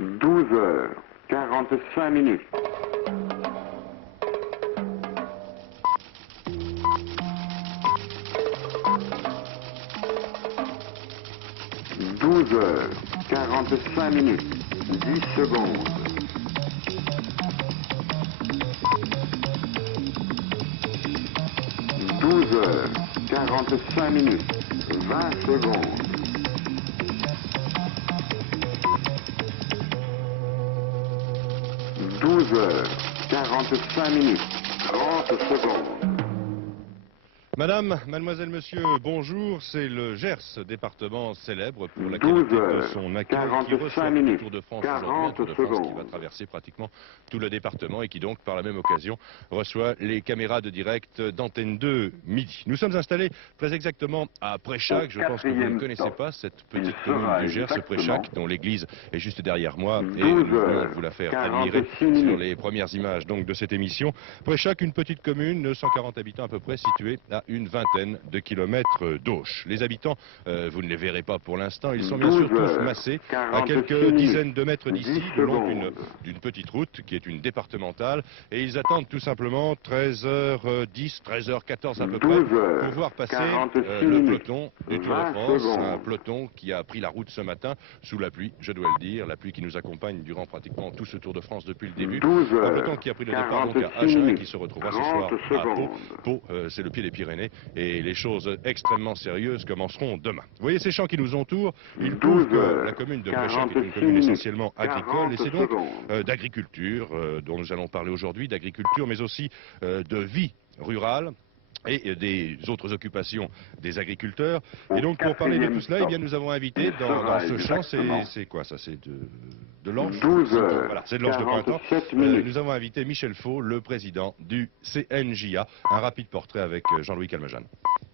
12h45. 12h45, 10 secondes. 12h45, 20 secondes. 12h45, 30 secondes. Madame, mademoiselle, monsieur, bonjour. C'est le Gers, département célèbre pour la qualité de son accueil qui reçoit le Tour de France aujourd'hui, un Tour de France qui va traverser pratiquement tout le département et qui donc, par la même occasion, reçoit les caméras de direct d'Antenne 2 midi. Nous sommes installés très exactement à Préchac. Je pense que vous ne connaissez pas cette petite commune du Gers, Préchac, dont l'église est juste derrière moi et nous venons de vous la faire admirer sur les premières images donc de cette émission. Préchac, une petite commune de 140 habitants à peu près, située à une vingtaine de kilomètres d'Auch. Les habitants, vous ne les verrez pas pour l'instant, ils sont bien sûr tous massés à quelques dizaines de mètres d'ici, le long d'une petite route qui est une départementale, et ils attendent tout simplement 13h10, 13h14 à peu près, pour voir passer le peloton du Tour de France, un peloton qui a pris la route ce matin sous la pluie, je dois le dire, la pluie qui nous accompagne durant pratiquement tout ce Tour de France depuis le début. Un peloton qui a pris le départ donc à Agen et qui se retrouvera ce soir à Pau. Pau, c'est le pied des Pyrénées. Et les choses extrêmement sérieuses commenceront demain. Vous voyez ces champs qui nous entourent, ils prouvent que la commune de Préchac est une commune essentiellement agricole, et c'est donc d'agriculture dont nous allons parler aujourd'hui, d'agriculture mais aussi de vie rurale et des autres occupations des agriculteurs. Et donc pour parler de tout cela, eh bien, nous avons invité dans ce champ, c'est quoi ça, c'est de l'orge, voilà, c'est de l'orge de printemps. Nous avons invité Michel Faux, le président du CNJA. Un rapide portrait avec Jean-Louis Calmejane.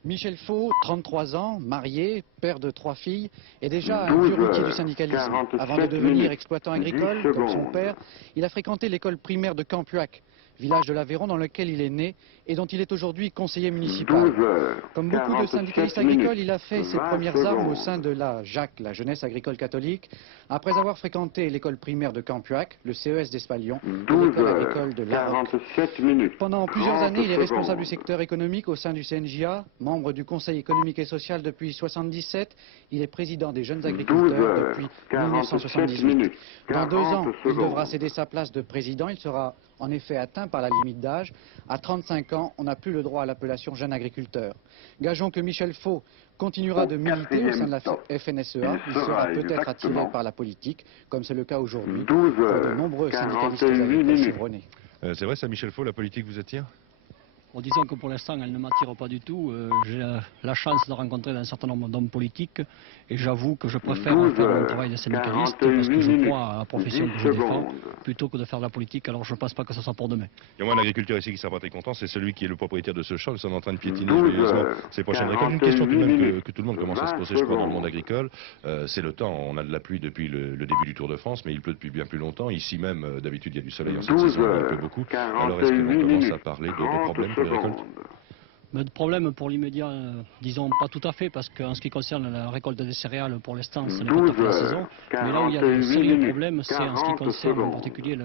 Michel Faux, 33 ans, marié, père de 3 filles, est déjà un vieux routier du syndicalisme. Avant de devenir exploitant agricole, comme son père, il a fréquenté l'école primaire de Campuac, village de l'Aveyron dans lequel il est né et dont il est aujourd'hui conseiller municipal. Comme beaucoup de syndicalistes agricoles, il a fait ses premières armes au sein de la JAC, la Jeunesse agricole catholique, après avoir fréquenté l'école primaire de Campuac, le CES d'Espalion et l'école agricole de Larocque. Pendant plusieurs années, il est responsable du secteur économique au sein du CNJA, membre du Conseil économique et social depuis 1977. Il est président des jeunes agriculteurs depuis 1978. Dans 2 ans, il devra céder sa place de président. Il sera en effet atteint par la limite d'âge. À 35 ans, on n'a plus le droit à l'appellation jeune agriculteur. Gageons que Michel Faux continuera de militer au sein de la FNSEA. Il sera peut-être attiré par la politique, comme c'est le cas aujourd'hui pour de nombreux syndicalistes agricoles chevronnés. C'est vrai ça, Michel Faux, la politique vous attire ? En disant que pour l'instant, elle ne m'attire pas du tout. J'ai la chance de rencontrer un certain nombre d'hommes politiques et j'avoue que je préfère faire mon travail de syndicaliste parce que je crois à la profession que je défends plutôt que de faire de la politique. Alors je ne pense pas que ce soit pour demain. Il y a moi un agriculteur ici qui sera pas très content, c'est celui qui est le propriétaire de ce champ. Nous sommes en train de piétiner joyeusement ces prochaines récoltes. Une question tout de même que tout le monde commence à se poser, je crois, dans le monde agricole. C'est le temps. On a de la pluie depuis le début du Tour de France, mais il pleut depuis bien plus longtemps. Ici même, d'habitude, il y a du soleil en cette saison, il pleut beaucoup. Alors est-ce qu'on commence à parler de problèmes pour les récoltes ? Mais de problème pour l'immédiat, disons pas tout à fait, parce qu'en ce qui concerne la récolte des céréales, pour l'instant, ce n'est pas tout à fait la saison. Mais là où il y a de sérieux problèmes, c'est en ce qui concerne en particulier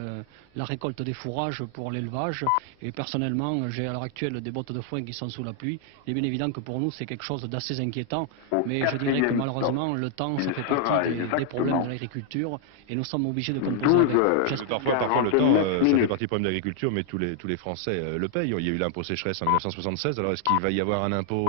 la récolte des fourrages pour l'élevage. Et personnellement, j'ai à l'heure actuelle des bottes de foin qui sont sous la pluie. Il est bien évident que pour nous, c'est quelque chose d'assez inquiétant. Mais je dirais que malheureusement, le temps, ça fait partie des problèmes de l'agriculture. Et nous sommes obligés de composer avec. Parfois le temps, ça fait partie des problèmes d'agriculture, mais tous les Français le payent. Il y a eu l'impôt sécheresse en 1976. Alors est-ce qu'il va y avoir un impôt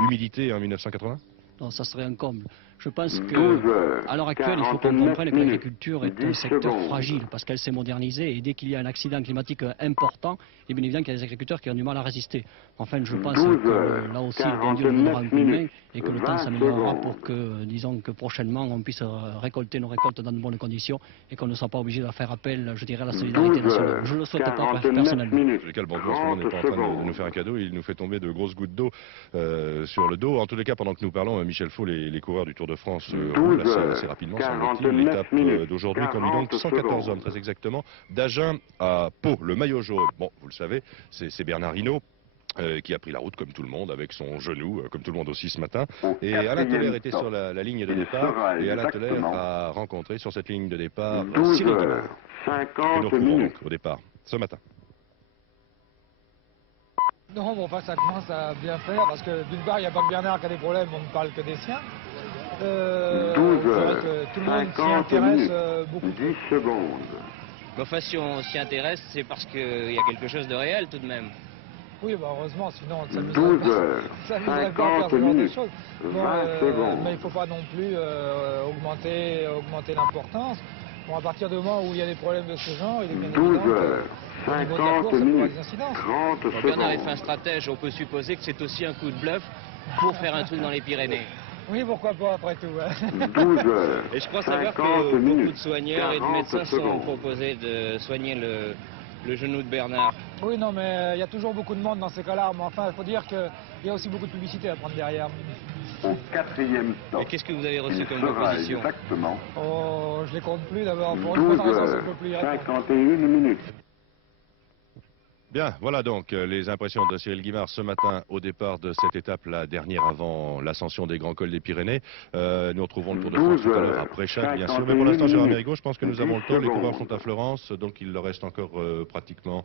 humidité en 1980 ? Non, ça serait un comble. Je pense qu'à l'heure actuelle, il faut qu'on comprenne que l'agriculture est un secteur fragile parce qu'elle s'est modernisée et dès qu'il y a un accident climatique important, il est bien évident qu'il y a des agriculteurs qui ont du mal à résister. Enfin, je pense que là aussi, le bon Dieu nous donnera un coup de main et que le temps s'améliorera pour que, disons que prochainement, on puisse récolter nos récoltes dans de bonnes conditions et qu'on ne soit pas obligé de faire appel, je dirais, à la solidarité nationale. Je ne le souhaite pas personnellement. Le bon Dieu en ce moment n'est pas en train de nous faire un cadeau, il nous fait tomber de grosses gouttes d'eau sur le dos. En tous les cas, pendant que nous parlons, Michel Faux, les coureurs du Tour de France roulent assez rapidement, semble-t-il. L'étape d'aujourd'hui conduit donc 114 hommes, très exactement, d'Agen à Pau. Le maillot jaune, bon, vous le savez, c'est Bernard Hinault. qui a pris la route comme tout le monde, avec son genou, comme tout le monde aussi ce matin. Et Alain Teller était sur la ligne de départ, et Alain Teller a rencontré sur cette ligne de départ Cyril Guimard, que nous retrouvons donc au départ ce matin. Non, bon, enfin, ça commence à bien faire, parce que d'une part, il n'y a pas que Bernard qui a des problèmes, on ne parle que des siens. 12 heures, tout le monde s'y 50 intéresse minutes, beaucoup. 10 secondes. Enfin, si on s'y intéresse, c'est parce qu'il y a quelque chose de réel tout de même. Oui, bah heureusement, sinon on ne 12 heures, s'amuserait pas à faire 50 ce genre de minutes, choses. 20 secondes. Mais il ne faut pas non plus augmenter l'importance. Bon, à partir du moment où il y a des problèmes de ce genre, il est bien 12 évident heures, qu'au niveau de la 50 course, ça peut avoir minutes, des incidences. 30 Quand Bernard est secondes. fin stratège, on peut supposer que c'est aussi un coup de bluff pour faire un truc dans les Pyrénées. Oui, pourquoi pas, après tout. Hein. 12 heures, Et je crois savoir 50 que beaucoup de minutes, soigneurs et de 40 médecins sont secondes. proposés de soigner le genou de Bernard. Oui, non, mais il y a toujours beaucoup de monde dans ces cas-là. Mais enfin, il faut dire qu'il y a aussi beaucoup de publicité à prendre derrière. Au 4e stop. Et qu'est-ce que vous avez reçu Il comme sera proposition? exactement Oh, je les compte plus d'abord. Pour une 12 bonne raison, c'est que heures, je peux plus y répondre. 51 minutes. Bien, voilà donc les impressions de Cyril Guimard ce matin au départ de cette étape, la dernière avant l'ascension des grands cols des Pyrénées. Nous retrouvons le Tour de France tout à l'heure après Châtres, bien sûr. Mais pour l'instant, Gérard Mérigot, je pense que nous avons le temps. Les coureurs sont à Florence, donc il leur reste encore pratiquement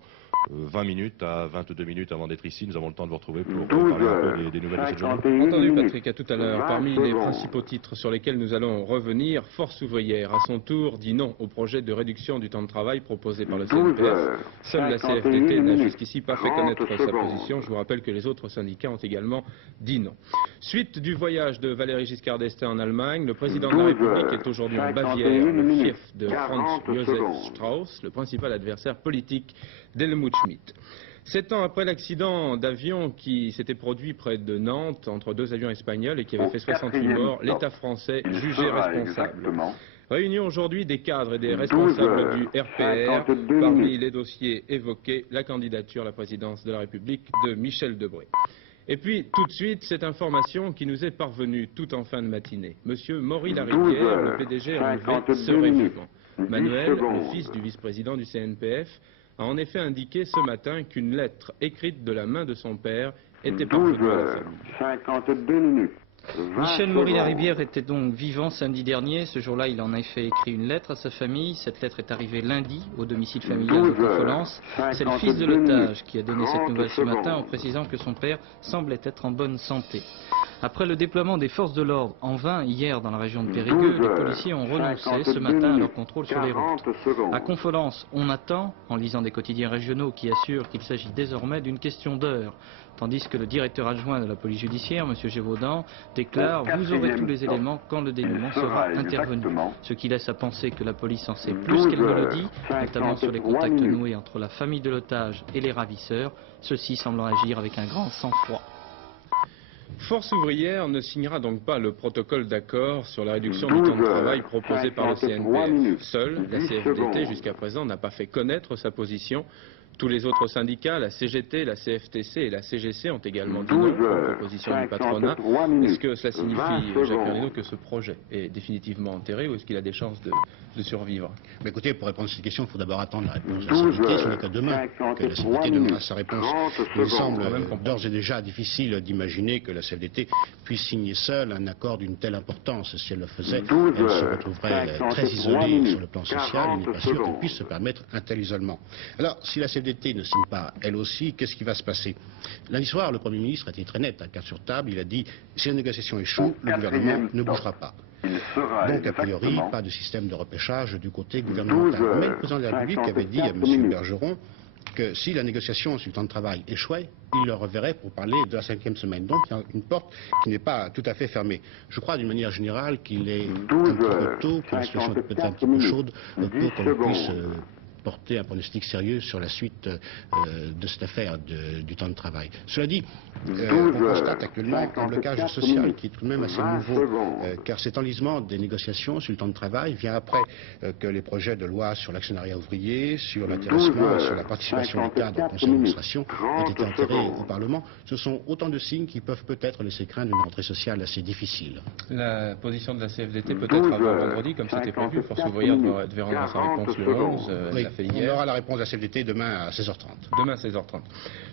20 minutes à 22 minutes avant d'être ici. Nous avons le temps de vous retrouver pour 12 parler un heures, peu des nouvelles de cette journée. 51 Entendu minutes. Patrick, à tout à l'heure. 20 Parmi les secondes. principaux titres sur lesquels nous allons revenir, Force ouvrière, à son tour, dit non au projet de réduction du temps de travail proposé par le 12 CNPF. heures, Seule la 51 CFDT n'a minutes, jusqu'ici pas fait 30 connaître sa secondes. position. Je vous rappelle que les autres syndicats ont également dit non. Suite du voyage de Valéry Giscard d'Estaing en Allemagne, le président de la 12 République heures, est aujourd'hui en 51 Bavière, le minutes, fief de Franz 40 Josef secondes. Strauss, le principal adversaire politique d'Helmut Schmidt. 7 ans après l'accident d'avion qui s'était produit près de Nantes entre deux avions espagnols et qui avait Au fait 68 4e morts, stop. l'État français Il jugé sera responsable. exactement Réunion aujourd'hui des cadres et des 12 responsables heures, du RPR. 52 Parmi minutes. les dossiers évoqués, la candidature à la présidence de la République de Michel Debré. Et puis, tout de suite, cette information qui nous est parvenue tout en fin de matinée. Monsieur Maury 12 Larivière, heures, le PDG enlevé, 52 serait minutes, vivant. 10 Manuel, le secondes. fils du vice-président du CNPF, a en effet indiqué ce matin qu'une lettre écrite de la main de son père était 12 parvenue à la heures, famille. 52 minutes. 20 Michel Maury secondes. Larivière était donc vivant samedi dernier. Ce jour-là, il en a fait écrit une lettre à sa famille. Cette lettre est arrivée lundi au domicile familial de 12 heures, Confolens. C'est le fils de 52 l'otage minutes, qui a donné cette 30 nouvelle ce matin en secondes. précisant que son père semblait être en bonne santé. Après le déploiement des forces de l'ordre en vain hier dans la région de Périgueux, 12 les heures, policiers ont renoncé ce 52 matin à leur minutes, contrôle sur les routes. 40 secondes. À Confolens, on attend, en lisant des quotidiens régionaux qui assurent qu'il s'agit désormais d'une question d'heure. Tandis que le directeur adjoint de la police judiciaire, M. Gévaudan, déclare Au « Vous aurez 4e tous les stop. éléments quand le dénouement Il sera sera intervenu exactement ». Ce qui laisse à penser que la police en sait 12 plus qu'elle ne le heures, dit, notamment sur les 53 contacts minutes. noués entre la famille de l'otage et les ravisseurs. Ceux-ci semblent agir avec un grand sang-froid. Force ouvrière ne signera donc pas le protocole d'accord sur la réduction du 12 temps de travail heures, proposé par le 53 CNPF. minutes, Seule la 10 CFDT secondes. jusqu'à présent n'a pas fait connaître sa position. Tous les autres syndicats, la CGT, la CFTC et la CGC ont également dit non 12 aux heures, propositions du patronat. 53 minutes, Est-ce que cela 20 signifie, secondes. Jacques Perrineau, que ce projet est définitivement enterré ou est-ce qu'il a des chances de survivre? Mais écoutez, pour répondre à cette question, il faut d'abord attendre la réponse de la 12 CFDT, ce heures, n'est que demain que la 53 CFDT donnera minutes, sa réponse. 30 Il me secondes. semble Quand même comprendre. d'ores et déjà difficile d'imaginer que la CFDT puisse signer seule un accord d'une telle importance. Si elle le faisait, 12 elle se heures, retrouverait 53 très isolée minutes, sur le plan social. Il n'est pas 40 sûr qu'elle secondes. puisse se permettre un tel isolement. Alors, si la CFDT ne signe pas, elle aussi, qu'est-ce qui va se passer? Lundi soir, le Premier ministre a été très net, à carte sur table. Il a dit, si la négociation échoue, le gouvernement ne bougera pas. Il sera Donc, a priori, exactement pas de système de repêchage du côté gouvernemental. 12 heures, Mais le président de la République avait dit à 54 M. minutes. Bergeron que si la négociation sur le temps de travail échouait, il le reverrait pour parler de la 5e semaine. Donc, il y a une porte qui n'est pas tout à fait fermée. Je crois d'une manière générale qu'il est 12 un petit heures, peu tôt, que la situation est peut-être un petit peu 54 chaude, minutes, pour 10 qu'on puisse secondes. porter un pronostic sérieux sur la suite de cette affaire du temps de travail. Cela dit, 12 on heures, constate actuellement un 54 blocage social minutes, qui est tout de même assez 20 nouveau, secondes. car cet enlisement des négociations sur le temps de travail vient après que les projets de loi sur l'actionnariat ouvrier, sur 12 l'intéressement et heures, sur la participation des cadres au 54 conseil d'administration ont été 30 enterrés secondes. au Parlement. Ce sont autant de signes qui peuvent peut-être laisser craindre une rentrée sociale assez difficile. La position de la CFDT 12 peut-être avant heures, vendredi, comme c'était prévu. Force 54 ouvrière minutes, devait rendre sa 40 réponse le secondes. 11. Elle Oui, l'a fait fait On hier. aura la réponse de la CFDT demain à 16h30. Demain 16h30.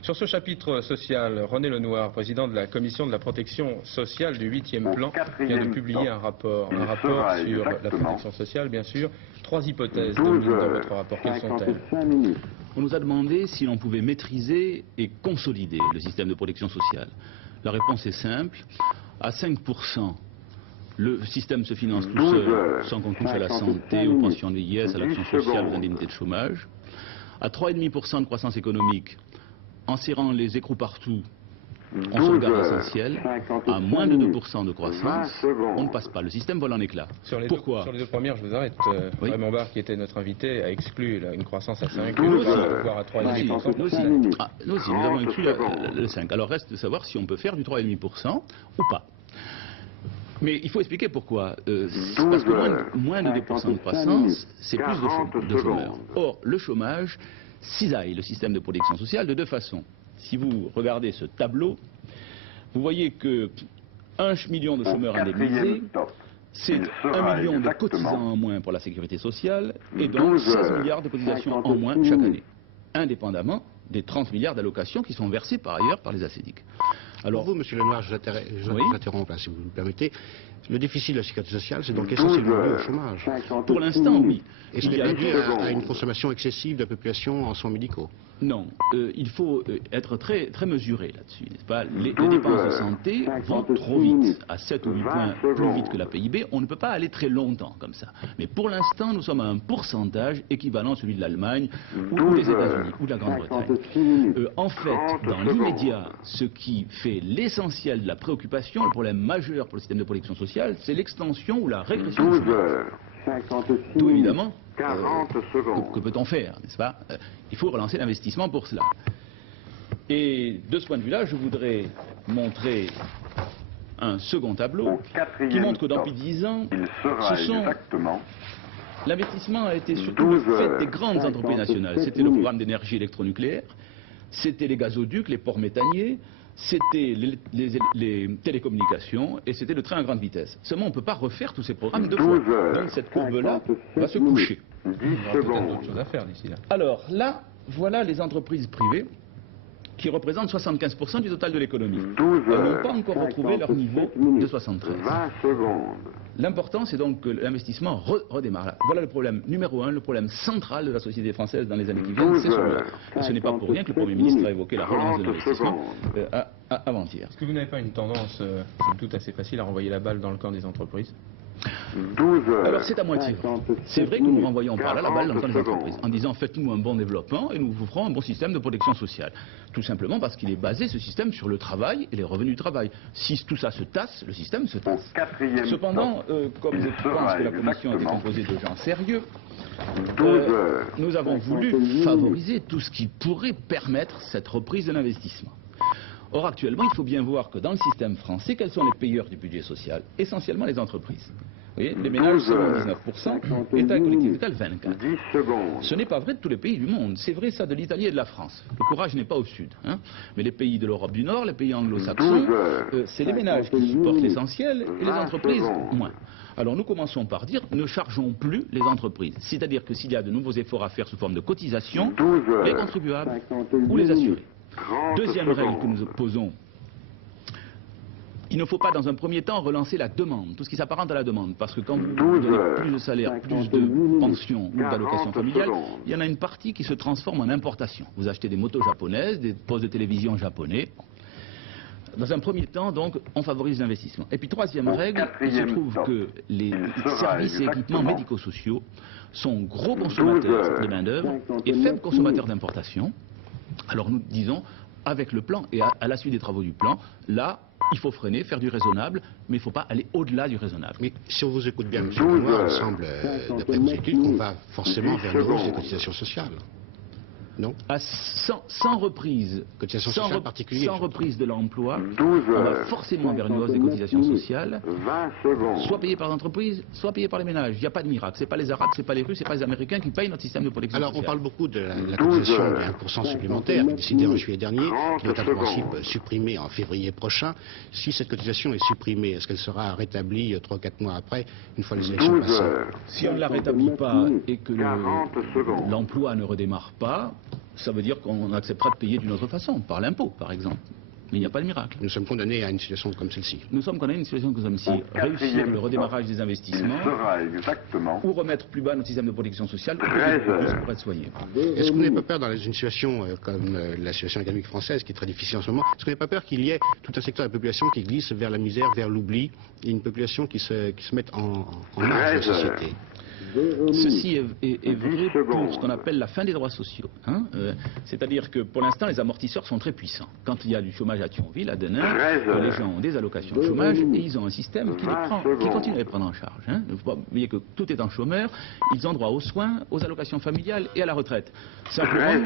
Sur ce chapitre social, René Lenoir, président de la commission de la protection sociale du 8e plan, vient de publier un rapport sur la protection sociale, bien sûr. 3 hypothèses dominent dans votre rapport. Quelles sont-elles? On nous a demandé si l'on pouvait maîtriser et consolider le système de protection sociale. La réponse est simple. À 5%, le système se finance tout seul, sans qu'on touche à la santé, aux pensions de vieillesse, à l'action sociale, aux indemnités de chômage. À 3,5% de croissance économique, en serrant les écrous partout, on sauvegarde l'essentiel. À moins de 2% de croissance, on ne passe pas. Le système vole en éclats. Pourquoi? Sur les 2 premières, je vous arrête. Oui. Raymond Barre, qui était notre invité, a exclu une croissance à 5, Nous aussi. voire à 3,5%. Nous aussi, nous avons inclus le 5. Alors reste de savoir si on peut faire du 3,5% ou pas. Mais il faut expliquer pourquoi. C'est parce que moins de 2% de croissance, c'est plus de chômeurs. Or, le chômage cisaille le système de protection sociale de 2 façons. Si vous regardez ce tableau, vous voyez que 1 million de chômeurs indemnisés, c'est 1 million de cotisants en moins pour la sécurité sociale et donc 16 milliards de cotisations en moins chaque année, indépendamment des 30 milliards d'allocations qui sont versées par ailleurs par les ACDIC. Alors vous, Monsieur Lenoir, je vous interromps là, si vous me permettez. Le déficit de la sécurité sociale, c'est donc essentiellement lié au chômage. Pour l'instant, oui. Et ce n'est pas dû à une consommation excessive de la population en soins médicaux. Non, il faut être très, très mesuré là-dessus, n'est-ce pas? Les dépenses de santé vont trop vite, à 7 ou 8 points plus vite que la PIB. On ne peut pas aller très longtemps comme ça. Mais pour l'instant, nous sommes à un pourcentage équivalent à celui de l'Allemagne ou des États-Unis ou de la Grande-Bretagne. En fait, dans l'immédiat, ce qui fait l'essentiel de la préoccupation, le problème majeur pour le système de protection sociale, c'est l'extension ou la régression du chômage. Tout évidemment, que peut-on faire, n'est-ce pas? Il faut relancer l'investissement pour cela. Et de ce point de vue-là, je voudrais montrer un second tableau qui montre que depuis 10 ans, l'investissement a été surtout le fait des grandes entreprises nationales. C'était le programme d'énergie électronucléaire, c'était les gazoducs, les ports méthaniers, c'était les télécommunications et c'était le train à grande vitesse. Seulement, on ne peut pas refaire tous ces programmes 2 fois. Donc cette courbe-là va se coucher. Il y aura peut-être d'autres choses à faire d'ici là. Alors là, voilà les entreprises privées qui représentent 75% du total de l'économie. Elles n'ont pas encore retrouvé leur niveau de 73. L'important, c'est donc que l'investissement redémarre là. Voilà le problème numéro 1, le problème central de la société française dans les années qui viennent, c'est celui-là. Et ce n'est pas pour rien que le Premier ministre a évoqué la relance de l'investissement avant-hier. Est-ce que vous n'avez pas une tendance, c'est tout assez facile, à renvoyer la balle dans le camp des entreprises? Alors c'est à moitié vrai. C'est vrai que nous renvoyons par là la balle dans le camp des entreprises, en disant faites-nous un bon développement et nous vous ferons un bon système de protection sociale. Tout simplement parce qu'il est basé, ce système, sur le travail et les revenus du travail. Si tout ça se tasse, le système se tasse. Cependant, comme je pense que la commission était composée de gens sérieux, nous avons voulu favoriser tout ce qui pourrait permettre cette reprise de l'investissement. Or, actuellement, il faut bien voir que dans le système français, quels sont les payeurs du budget social? Essentiellement les entreprises. Vous voyez, les ménages sont 19%, État et collectivité locale 24%. Ce n'est pas vrai de tous les pays du monde. C'est vrai ça de l'Italie et de la France. Le courage n'est pas au sud. Hein. Mais les pays de l'Europe du Nord, les pays anglo-saxons, c'est les ménages qui supportent l'essentiel et les entreprises moins. Alors nous commençons par dire ne chargeons plus les entreprises. C'est-à-dire que s'il y a de nouveaux efforts à faire sous forme de cotisation, les contribuables ou les assurés. Deuxième règle que nous posons, il ne faut pas dans un premier temps relancer la demande, tout ce qui s'apparente à la demande, parce que quand vous donnez plus de salaire, plus de pensions ou d'allocations familiales, il y en a une partie qui se transforme en importation. Vous achetez des motos japonaises, des postes de télévision japonais. Dans un premier temps, donc, on favorise l'investissement. Et puis, troisième règle, il se trouve que les services et équipements médico-sociaux sont gros consommateurs de main-d'œuvre et faibles consommateurs d'importation. Alors nous disons, avec le plan et à la suite des travaux du plan, là, il faut freiner, faire du raisonnable, mais il ne faut pas aller au-delà du raisonnable. Mais si on vous écoute bien, M. Lenoir, il semble, d'après vos études, qu'on va forcément vers une hausse des cotisations sociales. Non. Sans reprise, cotisation sociale particulière, sans reprise de l'emploi, on va forcément vers une hausse des cotisations sociales, soit payées par l'entreprise, soit payées par les ménages. Il n'y a pas de miracle. C'est pas les Arabes, c'est pas les Russes, c'est pas les Américains qui payent notre système de protection sociale. Alors on parle beaucoup de la cotisation de 1% supplémentaire décidée en juillet dernier, qui doit être en principe supprimée en février prochain. Si cette cotisation est supprimée, est-ce qu'elle sera rétablie 3-4 mois après, une fois les élections passées? Si on ne la rétablit pas et que l'emploi ne redémarre pas, ça veut dire qu'on acceptera de payer d'une autre façon, par l'impôt par exemple. Mais il n'y a pas de miracle. Nous sommes condamnés à une situation comme celle-ci. Nous sommes condamnés à une situation comme celle-ci. Réussir le redémarrage des investissements ou remettre plus bas notre système de protection sociale pour être soigné. Est-ce que vous n'avez pas peur dans une situation comme la situation économique française qui est très difficile en ce moment, est-ce que vous n'avez pas peur qu'il y ait tout un secteur de la population qui glisse vers la misère, vers l'oubli, et une population qui se mette en marge de la société? Ceci est vrai pour ce qu'on appelle la fin des droits sociaux. C'est-à-dire que pour l'instant, les amortisseurs sont très puissants. Quand il y a du chômage à Thionville, à Denain, les gens ont des allocations de chômage et ils ont un système qui continue à les prendre en charge. Vous voyez que tout étant chômeur, ils ont droit aux soins, aux allocations familiales et à la retraite. Simplement,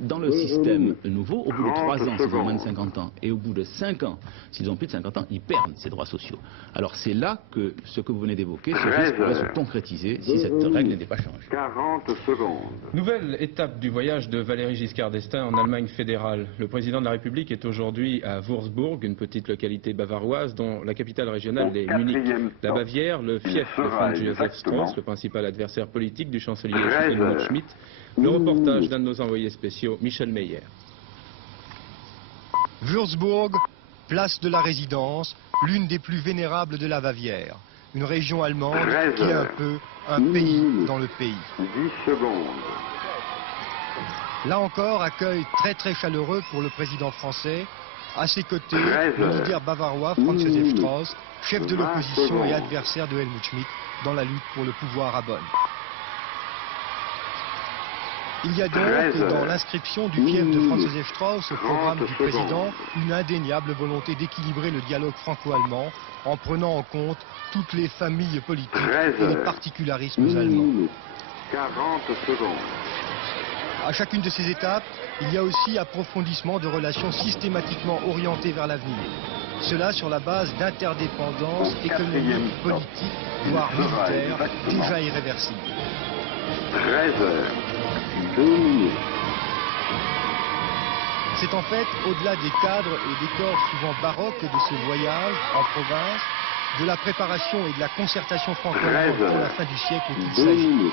dans le système nouveau, au bout de 3 ans, s'ils ont moins de 50 ans, et au bout de 5 ans, s'ils ont plus de 50 ans, ils perdent ces droits sociaux. Alors c'est là que ce que vous venez d'évoquer, ce risque pourrait se concrétiser si cette règle n'était pas changée. 40 secondes. Nouvelle étape du voyage de Valéry Giscard d'Estaing en Allemagne fédérale. Le président de la République est aujourd'hui à Würzburg, une petite localité bavaroise dont la capitale régionale est Munich. La Bavière, le fief de Franz Josef Strauss, le principal adversaire politique du chancelier Helmut Schmidt. Le reportage d'un de nos envoyés spéciaux, Michel Meyer. Würzburg, place de la Résidence, l'une des plus vénérables de la Bavière. Une région allemande qui est un peu un pays dans le pays. 10 secondes. Là encore, accueil très chaleureux pour le président français. À ses côtés, le leader bavarois Franz Josef Strauss, chef de l'opposition et adversaire de Helmut Schmidt dans la lutte pour le pouvoir à Bonn. Il y a donc dans l'inscription du fief de Franz Josef Strauss au programme du président une indéniable volonté d'équilibrer le dialogue franco-allemand en prenant en compte toutes les familles politiques et les particularismes allemands. 40 secondes. À chacune de ces étapes, il y a aussi approfondissement de relations systématiquement orientées vers l'avenir. Cela sur la base d'interdépendances économiques, politiques, voire militaires, déjà irréversibles. 13h, 2 minutes. C'est en fait, au-delà des cadres et décors souvent baroques de ce voyage en province, de la préparation et de la concertation franco-allemande pour la fin du siècle qu'il s'agit.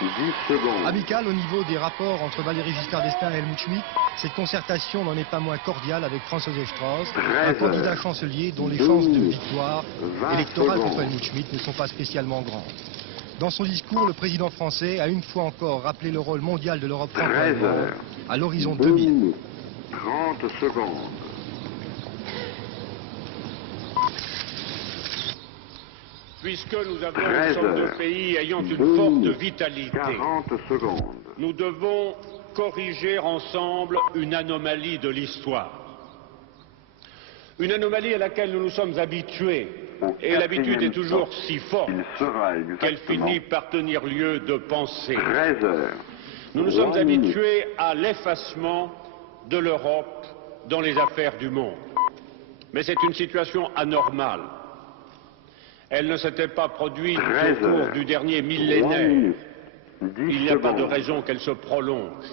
10 secondes. Amicale au niveau des rapports entre Valéry Giscard d'Estaing et Helmut Schmidt, cette concertation n'en est pas moins cordiale avec Franz Josef Strauss, un candidat chancelier dont les chances de victoire électorale contre Helmut Schmidt ne sont pas spécialement grandes. Dans son discours, le président français a une fois encore rappelé le rôle mondial de l'Europe franco-allemande à l'horizon 2000. 30 secondes. Puisque nous sommes deux pays ayant une forte vitalité, 40 secondes. nous devons corriger ensemble une anomalie de l'histoire. Une anomalie à laquelle nous nous sommes habitués, et l'habitude est toujours si forte qu'elle finit par tenir lieu de pensée. 13h. Nous nous sommes habitués à l'effacement de l'Europe dans les affaires du monde. Mais c'est une situation anormale. Elle ne s'était pas produite au cours du dernier millénaire. Il n'y a pas de raison qu'elle se prolonge.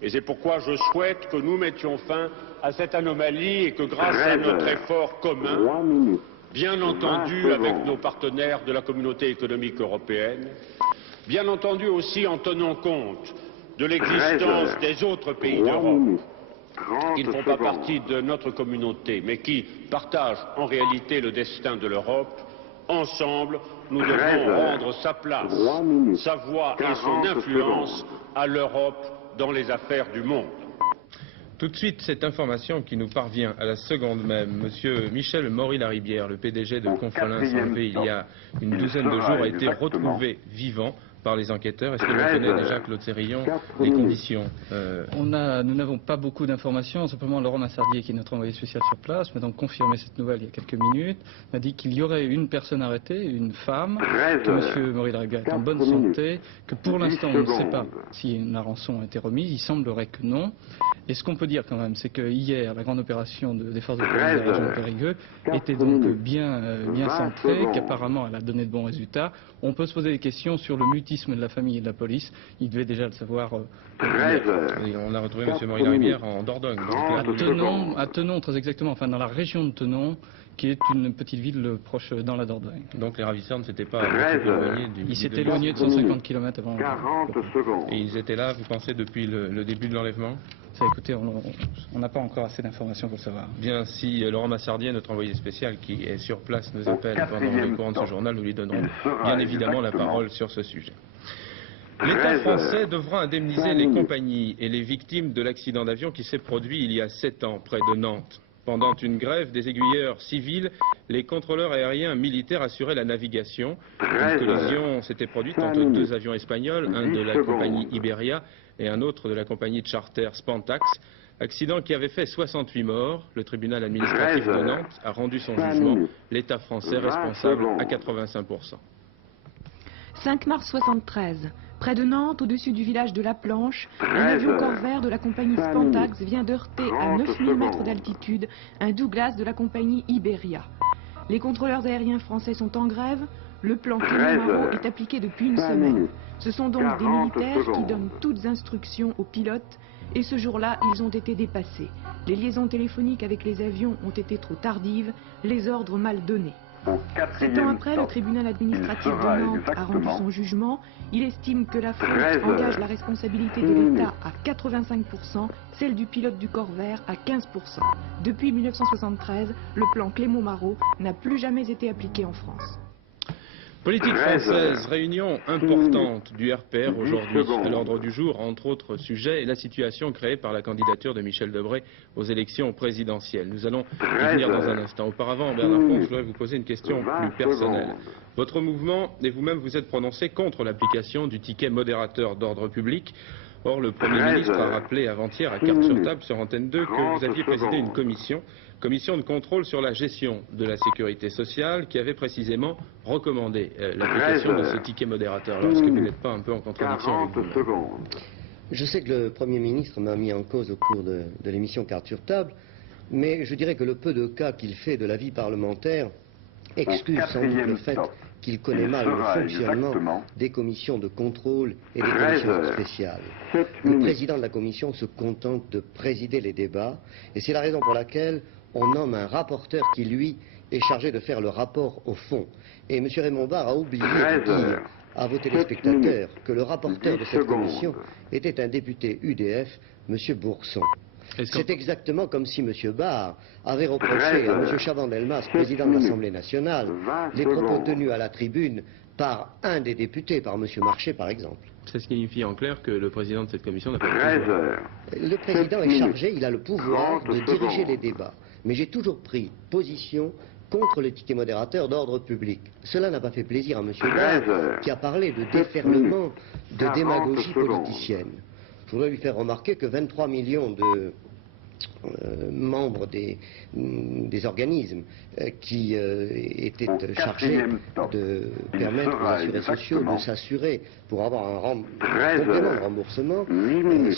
Et c'est pourquoi je souhaite que nous mettions fin à cette anomalie et que grâce à notre effort commun, bien entendu avec nos partenaires de la communauté économique européenne, bien entendu aussi en tenant compte de l'existence des autres pays d'Europe qui ne font pas partie de notre communauté, mais qui partagent en réalité le destin de l'Europe. Ensemble, nous devons rendre sa place, sa voix et son influence à l'Europe dans les affaires du monde. Tout de suite, cette information qui nous parvient à la seconde même. Monsieur Michel Maury-Laribière, le PDG de Confolens enlevé il y a une douzaine de jours, a été retrouvé vivant par les enquêteurs. Est-ce que l'on connaît déjà, Claude Sérillon, les conditions Nous n'avons pas beaucoup d'informations, simplement Laurent Massardier, qui est notre envoyé spécial sur place, m'a donc confirmé cette nouvelle il y a quelques minutes, m'a dit qu'il y aurait une personne arrêtée, une femme, que M. Maurice Draga est en bonne santé, que pour l'instant on ne sait pas si la rançon a été remise, il semblerait que non. Et ce qu'on peut dire quand même, c'est que hier, la grande opération des forces de police de la région de Périgueux était donc bien centrée, qu'apparemment elle a donné de bons résultats. On peut se poser des questions sur le mutisme de la famille et de la police. Il devait déjà le savoir. Et on a retrouvé M. Maurice Larivière en Dordogne. À Tenon, très exactement, enfin dans la région de Tenon, qui est une petite ville proche dans la Dordogne. Donc les ravisseurs ne s'étaient pas éloignés du... Ils s'étaient éloignés de 150 km avant. 40 secondes. Et ils étaient là, vous pensez, depuis le début de l'enlèvement? Ça, écoutez, on n'a pas encore assez d'informations pour le savoir. Bien, si Laurent Massardier, notre envoyé spécial qui est sur place, nous appelle pendant le courant de ce journal, nous lui donnerons bien évidemment la parole sur ce sujet. L'État français devra indemniser les compagnies et les victimes de l'accident d'avion qui s'est produit il y a 7 ans près de Nantes. Pendant une grève des aiguilleurs civils, les contrôleurs aériens militaires assuraient la navigation. Une collision s'était produite entre 2 avions espagnols, un de la compagnie Iberia et un autre de la compagnie de charter Spantax. Accident qui avait fait 68 morts. Le tribunal administratif de Nantes a rendu son jugement. L'État français responsable à 85%. 5 mars 73. Près de Nantes, au-dessus du village de La Planche, un avion Corvair de la compagnie Spantax vient d'heurter à 9000 mètres d'altitude un Douglas de la compagnie Iberia. Les contrôleurs aériens français sont en grève. Le plan Clément Marot est appliqué depuis une semaine. Ce sont donc des militaires qui donnent toutes instructions aux pilotes et ce jour-là, ils ont été dépassés. Les liaisons téléphoniques avec les avions ont été trop tardives, les ordres mal donnés. 7 ans après, le tribunal administratif de Nantes a rendu son jugement. Il estime que la France engage la responsabilité de l'État à 85%, celle du pilote du Corvair à 15%. Depuis 1973, le plan Clément Marot n'a plus jamais été appliqué en France. Politique française, réunion importante du RPR aujourd'hui. À l'ordre du jour, entre autres sujets, la situation créée par la candidature de Michel Debré aux élections présidentielles. Nous allons y venir dans un instant. Auparavant, Bernard Pont, je voudrais vous poser une question plus personnelle. Votre mouvement et vous-même vous êtes prononcé contre l'application du ticket modérateur d'ordre public. Or, le Premier ministre a rappelé avant-hier à Carte sur Table sur Antenne 2 que vous aviez présidé une commission de contrôle sur la gestion de la sécurité sociale qui avait précisément recommandé l'application de ce ticket modérateur. Alors, est-ce que vous n'êtes pas un peu en contradiction avec vous-même? Je sais que le Premier ministre m'a mis en cause au cours de l'émission Carte sur Table, mais je dirais que le peu de cas qu'il fait de la vie parlementaire excuse sans doute le fait qu'il connaît mal le fonctionnement des commissions de contrôle et des commissions spéciales. Le président de la commission se contente de présider les débats, et c'est la raison pour laquelle on nomme un rapporteur qui, lui, est chargé de faire le rapport au fond. Et M. Raymond Barre a oublié de dire à vos téléspectateurs que le rapporteur de cette commission était un député UDF, M. Bourson. C'est exactement comme si M. Barre avait reproché à M. Chaban-Delmas, président de l'Assemblée nationale, les propos tenus à la tribune par un des députés, par M. Marchais par exemple. Ça signifie en clair que le président de cette commission n'a pas le pouvoir. Le président est chargé, il a le pouvoir de diriger les débats. Mais j'ai toujours pris position contre le ticket modérateur d'ordre public. Cela n'a pas fait plaisir à M. Barre, qui a parlé de déferlement, de démagogie politicienne. Je voudrais lui faire remarquer que 23 millions de membres des organismes qui étaient chargés de permettre aux assurés sociaux de s'assurer pour avoir un complément de remboursement,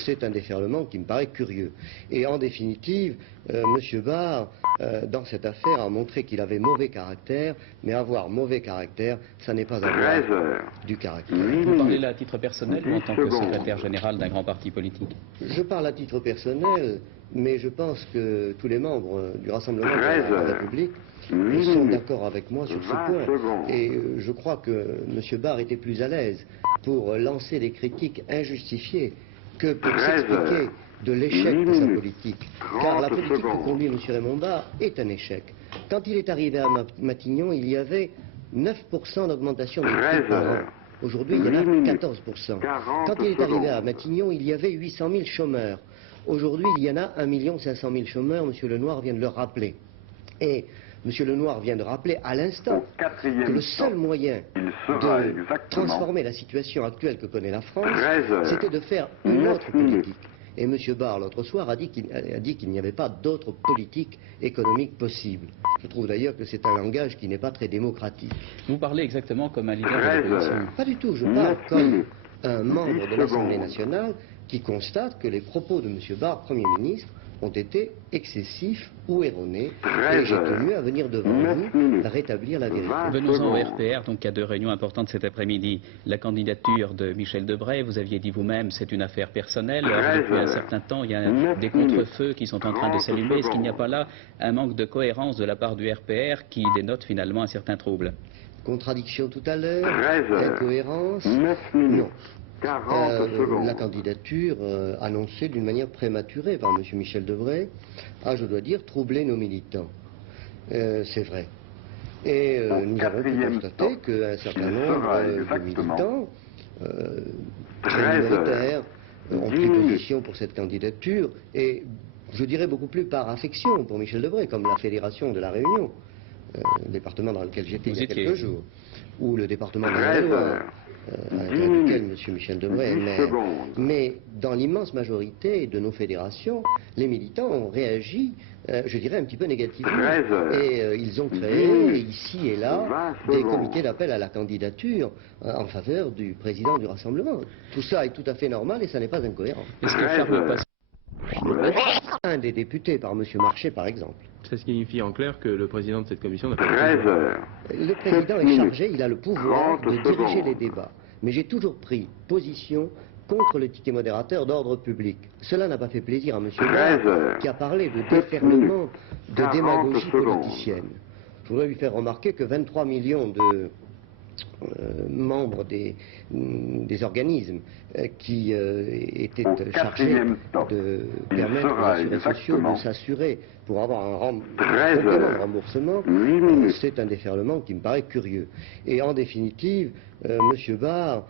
c'est un déferlement qui me paraît curieux. Et en définitive, M. Barre, dans cette affaire, a montré qu'il avait mauvais caractère, mais avoir mauvais caractère, ça n'est pas avoir du caractère. Vous parlez là à titre personnel ou en tant que secrétaire général d'un grand parti politique? Je parle à titre personnel, mais je pense que tous les membres du Rassemblement de la République sont d'accord avec moi sur ce point. Et je crois que M. Barre était plus à l'aise pour lancer des critiques injustifiées que pour s'expliquer de l'échec de sa politique. Car la politique que conduit M. Raymond Barre est un échec. Quand il est arrivé à Matignon, il y avait 9% d'augmentation des prix par an. Aujourd'hui, il y en a 14%. Quand il est arrivé à Matignon, il y avait 800 000 chômeurs. Aujourd'hui, il y en a 1 500 000 chômeurs, M. Lenoir vient de le rappeler. Et M. Lenoir vient de rappeler à l'instant que le seul moyen de transformer la situation actuelle que connaît la France, c'était de faire une autre politique. Et M. Barre, l'autre soir, a dit qu'il n'y avait pas d'autre politique économique possible. Je trouve d'ailleurs que c'est un langage qui n'est pas très démocratique. Vous parlez exactement comme un leader de l'opposition. Pas du tout, je parle comme un membre de l'Assemblée nationale qui constate que les propos de M. Barre, Premier ministre, ont été excessifs ou erronés, et j'ai tenu à venir devant vous rétablir la vérité. Venons-en au RPR, donc il y a deux réunions importantes cet après-midi. La candidature de Michel Debré, vous aviez dit vous-même, c'est une affaire personnelle. Alors, depuis un certain temps, il y a des contre-feux qui sont en train de s'allumer. Est-ce qu'il n'y a pas là un manque de cohérence de la part du RPR qui dénote finalement un certain trouble? Contradiction tout à l'heure, incohérence, non. La candidature annoncée d'une manière prématurée par M. Michel Debré a, je dois dire, troublé nos militants. C'est vrai. Et nous avons pu constater qu'un certain nombre de militants très minoritaires ont pris position pour cette candidature, et je dirais beaucoup plus par affection pour Michel Debré, comme la Fédération de la Réunion, le département dans lequel j'étais il y a quelques jours, ou le département de la Loire, à l'intérieur duquel M. Michel Debré est maire. Mais dans l'immense majorité de nos fédérations, les militants ont réagi, je dirais, un petit peu négativement. Et ils ont créé, ici et là, des comités d'appel à la candidature en faveur du président du Rassemblement. Tout ça est tout à fait normal et ça n'est pas incohérent. Est-ce que faire le passé... Un des députés par M. Marchais, par exemple. Ça signifie en clair que le président de cette commission n'a pas... Le président est chargé, il a le pouvoir de diriger les débats. Mais j'ai toujours pris position contre le ticket modérateur d'ordre public. Cela n'a pas fait plaisir à M. Barre, qui a parlé de déferlement de démagogie politicienne. Je voudrais lui faire remarquer que 23 millions de membres des organismes qui étaient chargés de permettre aux assurés sociaux de s'assurer pour avoir un complément de remboursement, c'est un déferlement qui me paraît curieux. Et en définitive, M. Barre,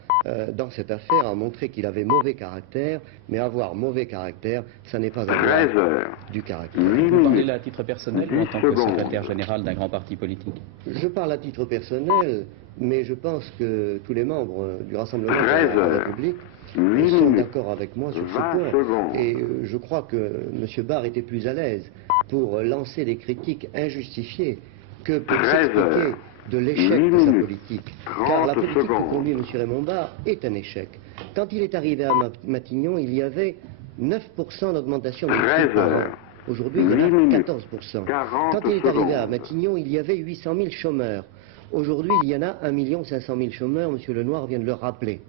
dans cette affaire, a montré qu'il avait mauvais caractère, mais avoir mauvais caractère, ça n'est pas avoir du caractère. Vous parlez là à titre personnel ou en tant que secrétaire général d'un grand parti politique? Je parle à titre personnel, mais je pense que tous les membres du Rassemblement de la République sont d'accord avec moi sur ce point. Et je crois que M. Barre était plus à l'aise pour lancer des critiques injustifiées que pour s'expliquer de l'échec de sa politique. Car la politique que conduit M. Raymond Barre est un échec. Quand il est arrivé à Matignon, il y avait 9% d'augmentation des prix par an. Aujourd'hui, il y en a 14%. Quand il est arrivé à Matignon, il y avait 800 000 chômeurs. Aujourd'hui, il y en a 1 500 000 chômeurs, M. Lenoir vient de le rappeler.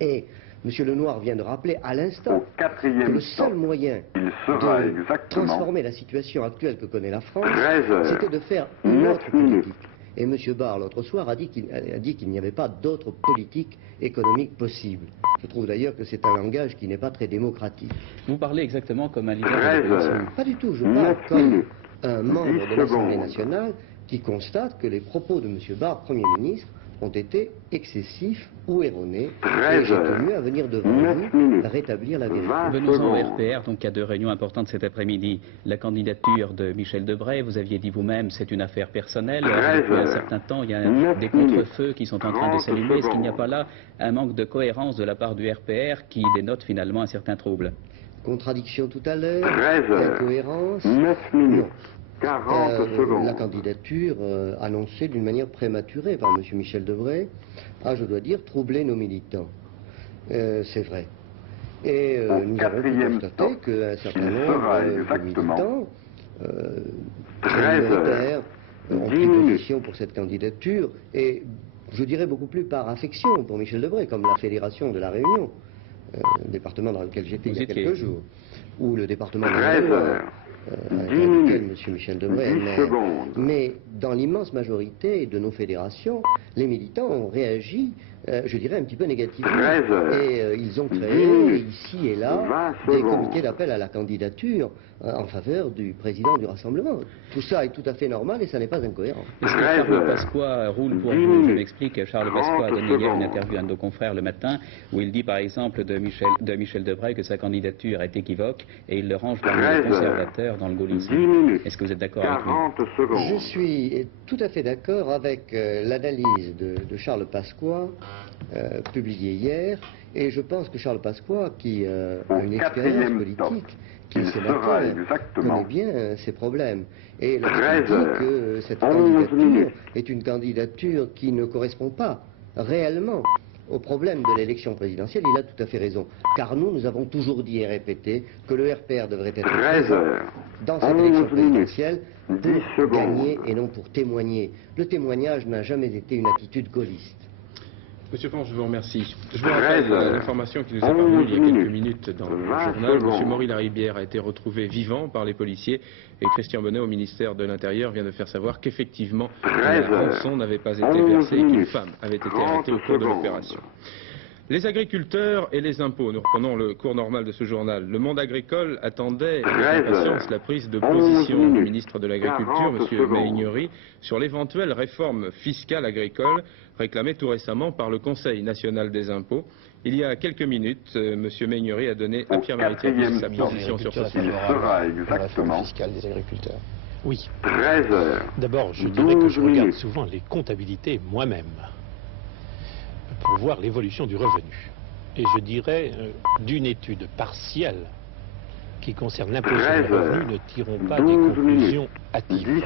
Et M. Lenoir vient de rappeler à l'instant que le seul moyen de transformer la situation actuelle que connaît la France, c'était de faire une autre politique. Et M. Barre, l'autre soir, a dit qu'il n'y avait pas d'autre politique économique possible. Je trouve d'ailleurs que c'est un langage qui n'est pas très démocratique. Vous parlez exactement comme un leader de l'opposition. Pas du tout, je parle comme un membre de l'Assemblée nationale qui constate que les propos de M. Barre, Premier ministre, ont été excessifs ou erronés, et j'ai tenu à venir devant vous rétablir la vérité. Venons-en au RPR, donc il y a deux réunions importantes cet après-midi. La candidature de Michel Debré, vous aviez dit vous-même, c'est une affaire personnelle. Depuis un certain temps, il y a des contre-feux qui sont en train de s'allumer. Est-ce qu'il n'y a pas là un manque de cohérence de la part du RPR qui dénote finalement un certain trouble? Contradiction tout à l'heure, incohérence, non. La candidature annoncée d'une manière prématurée par M. Michel Debré a, je dois dire, troublé nos militants. C'est vrai. Et nous avons pu constater qu'un certain nombre de militants très minoritaires ont pris position pour cette candidature, et je dirais beaucoup plus par affection pour Michel Debré, comme la Fédération de la Réunion, le département dans lequel j'étais il y a quelques jours, ou le département de la Loire, à l'intérieur duquel M. Michel Debré est maire. Mais dans l'immense majorité de nos fédérations, les militants ont réagi, je dirais un petit peu négativement. Et ils ont créé ici et là des comités d'appel à la candidature en faveur du président du Rassemblement. Tout ça est tout à fait normal et ça n'est pas incohérent. Est-ce que Charles Pasqua roule pour vous? Je m'explique. Charles Pasqua a donné hier une interview à un de nos confrères le matin où il dit par exemple de Michel Debré que sa candidature est équivoque et il le range parmi les conservateurs dans le gaullisme. Est-ce que vous êtes d'accord avec lui? Je suis tout à fait d'accord avec l'analyse de Charles Pasqua publiée hier, et je pense que Charles Pasqua, qui a une expérience politique, qui est sénateur, connaît bien ces problèmes. Et lorsqu'il dit que cette candidature est une candidature qui ne correspond pas réellement au problème de l'élection présidentielle, il a tout à fait raison. Car nous avons toujours dit et répété que le RPR devrait être présent dans cette élection présidentielle pour gagner et non pour témoigner. Le témoignage n'a jamais été une attitude gaulliste. Monsieur Faure, je vous remercie. Je vous rappelle l'information qui nous est parvenue il y a quelques minutes dans le journal. Monsieur Maury Laribière a été retrouvé vivant par les policiers et Christian Bonnet au ministère de l'Intérieur vient de faire savoir qu'effectivement la rançon n'avait pas été versée et qu'une femme avait été arrêtée au cours de l'opération. Les agriculteurs et les impôts. Nous reprenons le cours normal de ce journal. Le monde agricole attendait avec impatience la prise de position du ministre de l'Agriculture, M. Meignery, sur l'éventuelle réforme fiscale agricole réclamée tout récemment par le Conseil national des impôts. Il y a quelques minutes, M. Meignery a donné à Pierre Maritain sa position sur ce sujet. La réforme fiscale des agriculteurs. Oui. D'abord, je dirais que je regarde souvent les comptabilités moi-même pour voir l'évolution du revenu. Et je dirais, d'une étude partielle qui concerne l'impôt sur le revenu, ne tirons pas des conclusions hâtives.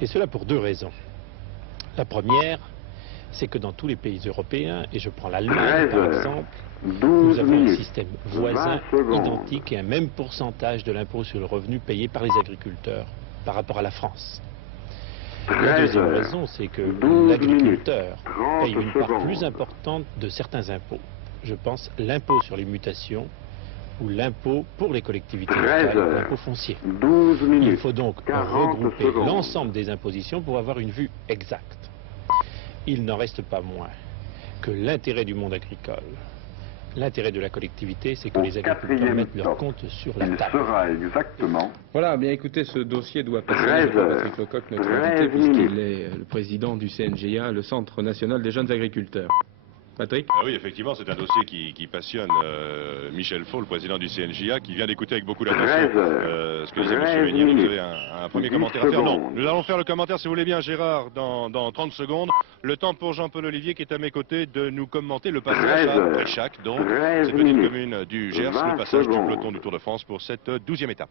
Et cela pour deux raisons. La première, c'est que dans tous les pays européens, et je prends l'Allemagne par exemple, nous avons un système voisin identique et un même pourcentage de l'impôt sur le revenu payé par les agriculteurs par rapport à la France. La deuxième raison, c'est que l'agriculteur paye une part plus importante de certains impôts. Je pense l'impôt sur les mutations ou l'impôt pour les collectivités locales, l'impôt foncier. Il faut donc regrouper l'ensemble des impositions pour avoir une vue exacte. Il n'en reste pas moins que l'intérêt du monde agricole, l'intérêt de la collectivité, c'est que les agriculteurs mettent leur compte sur la table. Voilà, bien écoutez, ce dossier doit passer à Patrick Lecoq, notre invité, puisqu'il est le président du CNGA, le Centre national des jeunes agriculteurs. Patrick? Oui, effectivement, c'est un dossier qui passionne Michel Faux, le président du CNJA, qui vient d'écouter avec beaucoup d'attention ce que disait M. Meignery. Vous avez un premier commentaire à faire? Non, nous allons faire le commentaire, si vous voulez bien, Gérard, dans 30 secondes. Le temps pour Jean-Paul Olivier, qui est à mes côtés, de nous commenter le passage à Préchac, donc cette petite commune du Gers, le passage du peloton du Tour de France pour cette 12e étape.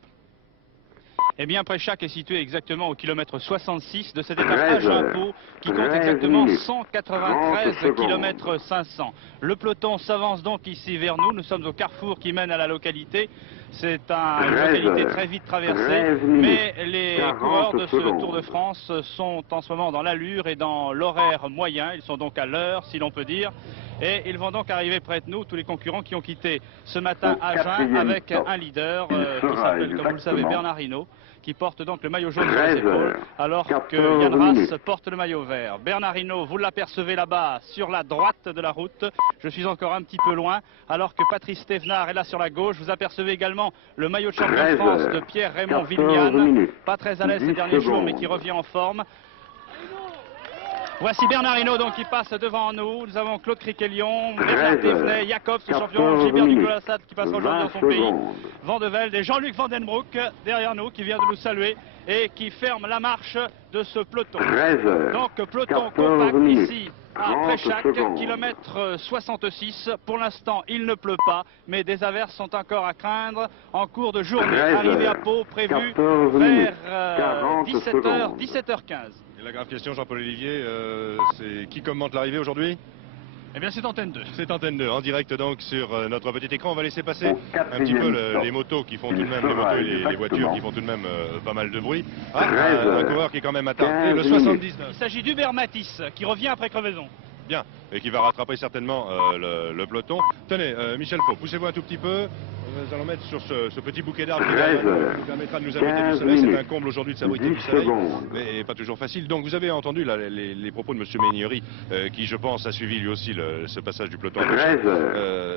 Eh bien, Préchac est situé exactement au kilomètre 66 de cette étape Agen-Pau qui compte exactement 193 km 500. Le peloton s'avance donc ici vers nous. Nous sommes au carrefour qui mène à la localité. C'est une localité très vite traversée, mais les coureurs de ce Tour de France sont en ce moment dans l'allure et dans l'horaire moyen. Ils sont donc à l'heure, si l'on peut dire. Et ils vont donc arriver près de nous, tous les concurrents qui ont quitté ce matin Agen avec un leader qui s'appelle, comme vous le savez, Bernard Hinault, qui porte donc le maillot jaune sur les épaules, alors que Yann Rass porte le maillot vert. Bernard Hinault, vous l'apercevez là-bas, sur la droite de la route. Je suis encore un petit peu loin, alors que Patrice Thévenard est là sur la gauche. Vous apercevez également le maillot de champion de France de Pierre-Raymond Villian, pas très à l'aise ces derniers jours, mais qui revient en forme. Voici Bernard Hinault donc qui passe devant nous. Nous avons Claude Criquelion, Bernard Thévenet, Jacobs, le champion, Gilbert Nicolas-Sat qui passera aujourd'hui dans son pays, Van de Velde et Jean-Luc Vandenbroek derrière nous qui vient de nous saluer et qui ferme la marche de ce peloton. Donc peloton compact ici à Préchac, kilomètre 66. Pour l'instant, il ne pleut pas, mais des averses sont encore à craindre en cours de journée. Arrivée à Pau prévue vers 17h, 17h15. Et la grave question, Jean-Paul Olivier, c'est qui commente l'arrivée aujourd'hui? Eh bien, c'est Antenne 2. C'est Antenne 2, en direct donc sur notre petit écran. On va laisser passer un petit peu les motos qui font tout de même, les motos et les voitures qui font tout de même pas mal de bruit. Un coureur qui est quand même attardé, le 79. Il s'agit d'Hubert Matisse, qui revient après crevaison. Bien, et qui va rattraper certainement le peloton. Tenez, Michel Faux, poussez-vous un tout petit peu. Nous allons mettre sur ce petit bouquet d'arbres qui nous permettra de nous abriter du soleil. C'est un comble aujourd'hui de s'abriter du soleil, mais pas toujours facile. Donc vous avez entendu là, les propos de M. Méniori, qui je pense a suivi lui aussi ce passage du peloton.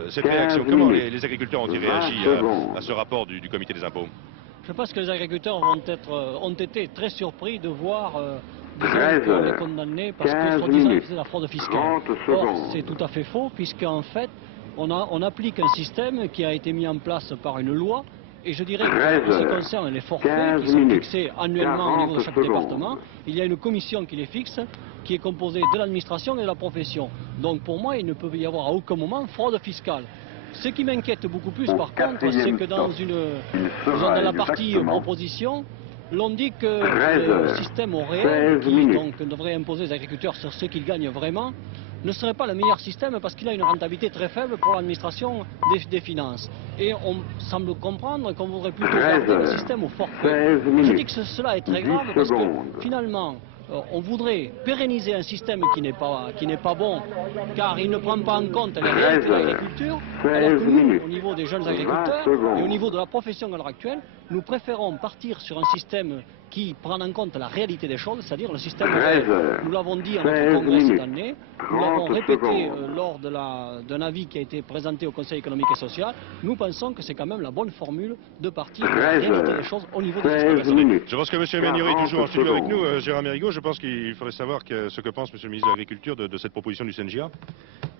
Cette réaction, comment les agriculteurs ont-ils réagi à ce rapport du comité des impôts? Je pense que les agriculteurs ont été très surpris de voir disons, les condamnés parce que soi-disant ils faisaient la fraude fiscale. Or, c'est tout à fait faux, puisqu'en fait, on applique un système qui a été mis en place par une loi, et je dirais que en ce qui concerne les forfaits qui sont fixés annuellement au niveau de chaque département, il y a une commission qui les fixe, qui est composée de l'administration et de la profession. Donc pour moi, il ne peut y avoir à aucun moment fraude fiscale. Ce qui m'inquiète beaucoup plus, par contre, c'est que dans la partie proposition, l'on dit que le système au réel, qui donc devrait imposer les agriculteurs sur ce qu'ils gagnent vraiment, ne serait pas le meilleur système parce qu'il a une rentabilité très faible pour l'administration des finances. Et on semble comprendre qu'on voudrait plutôt garder le système au forfait. Je dis que cela est très grave parce que finalement, on voudrait pérenniser un système qui n'est pas bon, car il ne prend pas en compte les réalités de l'agriculture, alors que nous, au niveau des jeunes agriculteurs et au niveau de la profession à l'heure actuelle, nous préférons partir sur un système qui prend en compte la réalité des choses, c'est-à-dire le système réel. Nous l'avons dit à notre congrès cette année, nous l'avons répété lors d'un avis qui a été présenté au Conseil économique et social. Nous pensons que c'est quand même la bonne formule de partir de la réalité des choses au niveau des exploitations. Je pense que M. Méniori est toujours en studio avec nous. Gérard Mérigot, je pense qu'il faudrait savoir ce que pense M. le ministre de l'Agriculture de cette proposition du CNJA.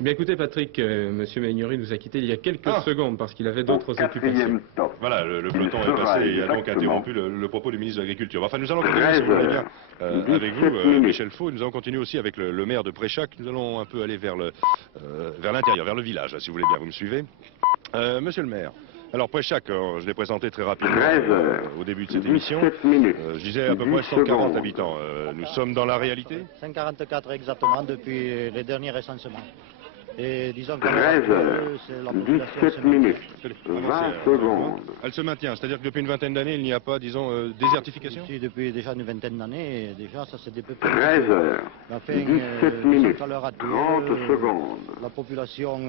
Bien écoutez Patrick, M. Méniori nous a quittés il y a quelques secondes parce qu'il avait d'autres occupations. Voilà, le peloton est passé et a donc interrompu le propos du ministre de l'Agriculture. Enfin, nous allons continuer, si vous voulez bien, avec vous, Michel Faux. Nous allons continuer aussi avec le maire de Préchac. Nous allons un peu aller vers l'intérieur, vers le village, si vous voulez bien. Vous me suivez? Monsieur le maire, alors Préchac, je l'ai présenté très rapidement au début de cette émission. Je disais à peu près 140 habitants. Nous sommes dans la réalité? 144 exactement depuis les derniers recensements. Et disons que c'est la population 17 minutes, 20 secondes. Elle se maintient, c'est-à-dire que depuis une vingtaine d'années, il n'y a pas, disons, désertification? Si, depuis déjà une vingtaine d'années, déjà ça s'est dépeuplé. 13 heures, 17 minutes, 30 secondes. La population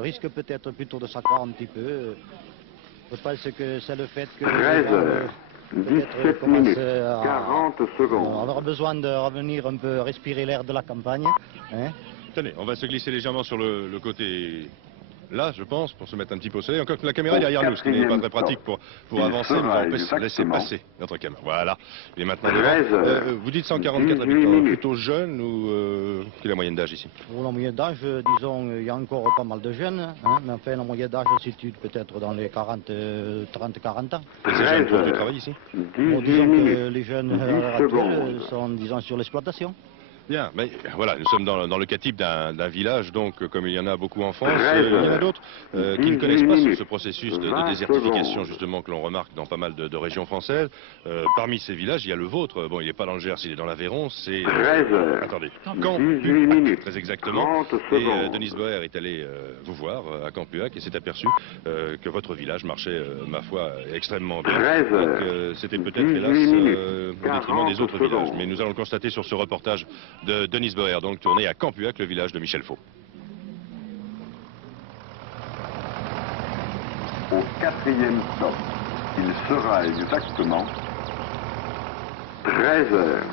risque peut-être plutôt de s'accroître un petit peu. Je pense que c'est le fait que... 13 heures, 17 minutes, 40 secondes. On aura besoin de revenir un peu respirer l'air de la campagne. Hein. Tenez, on va se glisser légèrement sur le côté là, je pense, pour se mettre un petit peu au soleil. Encore que la caméra est derrière nous, ce qui n'est pas très pratique pour avancer. Nous allons laisser passer notre caméra. Voilà, il est maintenant devant. Vous dites 144 habitants, plutôt jeunes ou quelle est la moyenne d'âge ici? Pour la moyenne d'âge, disons, il y a encore pas mal de jeunes, hein, mais enfin la moyenne d'âge se situe peut-être dans les 30-40 ans. Et ces jeunes trouvent du travail ici? Bon, disons que les jeunes actuels sont, disons, sur l'exploitation. Bien, mais voilà, nous sommes dans le cas type d'un village, donc comme il y en a beaucoup en France, il y en a d'autres qui ne connaissent pas ce processus de désertification justement que l'on remarque dans pas mal de régions françaises. Parmi ces villages, il y a le vôtre. Bon, il n'est pas dans le Gers, il est dans l'Aveyron. C'est attendez, Campuac, très exactement. Et Denise Boer est allée vous voir à Campuac et s'est aperçue que votre village marchait, ma foi, extrêmement bien. Donc c'était peut-être hélas au détriment des autres villages. Mais nous allons le constater sur ce reportage de Denise Boer, donc tourné à Campuac, le village de Michel Faux. Au 4e stop, il sera exactement 13 heures,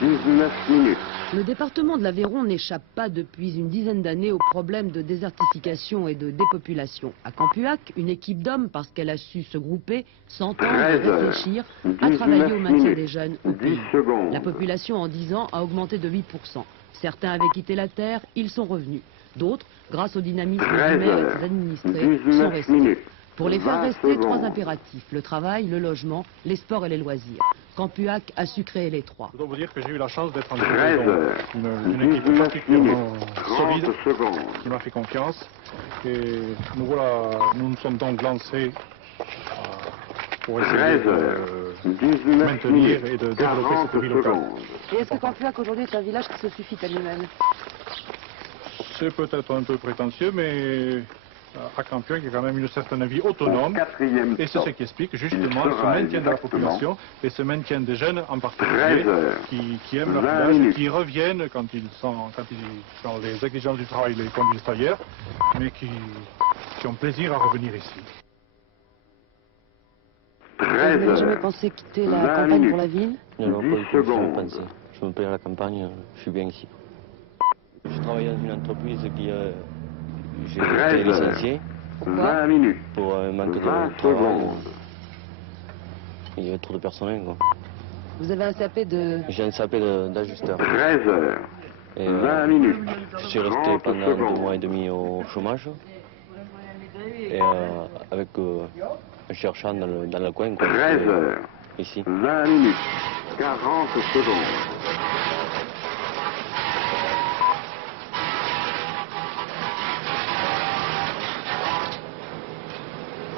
19 minutes. Le département de l'Aveyron n'échappe pas depuis une dizaine d'années aux problèmes de désertification et de dépopulation. À Campuac, une équipe d'hommes, parce qu'elle a su se grouper, s'entendre et réfléchir, a travaillé au maintien des jeunes au pays. La population en 10 ans a augmenté de 8%. Certains avaient quitté la terre, ils sont revenus. D'autres, grâce au dynamisme du maire et ses administrés, sont restés. Pour les faire rester, 3 impératifs: le travail, le logement, les sports et les loisirs. Campuac a su créer les 3. Je dois vous dire que j'ai eu la chance d'être entouré d'une équipe particulièrement solide qui m'a fait confiance. Et nous nous sommes donc lancés pour essayer de maintenir et de développer cette ville locale. Et est-ce que Campuac aujourd'hui est un village qui se suffit à lui-même? C'est peut-être un peu prétentieux, mais à Campuac, il y a quand même une certaine vie autonome. Et c'est ce qui explique justement ce maintien de la population et ce maintien des jeunes en particulier qui aiment leur village et qui reviennent quand les exigences du travail les conduisent ailleurs, mais qui ont plaisir à revenir ici. Vous n'avez jamais pensé quitter la campagne pour la ville? Non, pas du tout, je ne pensais. Je me plais à la campagne, je suis bien ici. Je travaille dans une entreprise qui j'ai été licencié pour un manque de travail. Il y avait trop de personnel, quoi. Vous avez un CAP de... J'ai un CAP d'ajusteur. 13 heures, 20 minutes. Je suis resté pendant 2 mois et demi au chômage. Et avec un cherchant dans le coin. 13 heures, ici. 20 minutes, 40 secondes.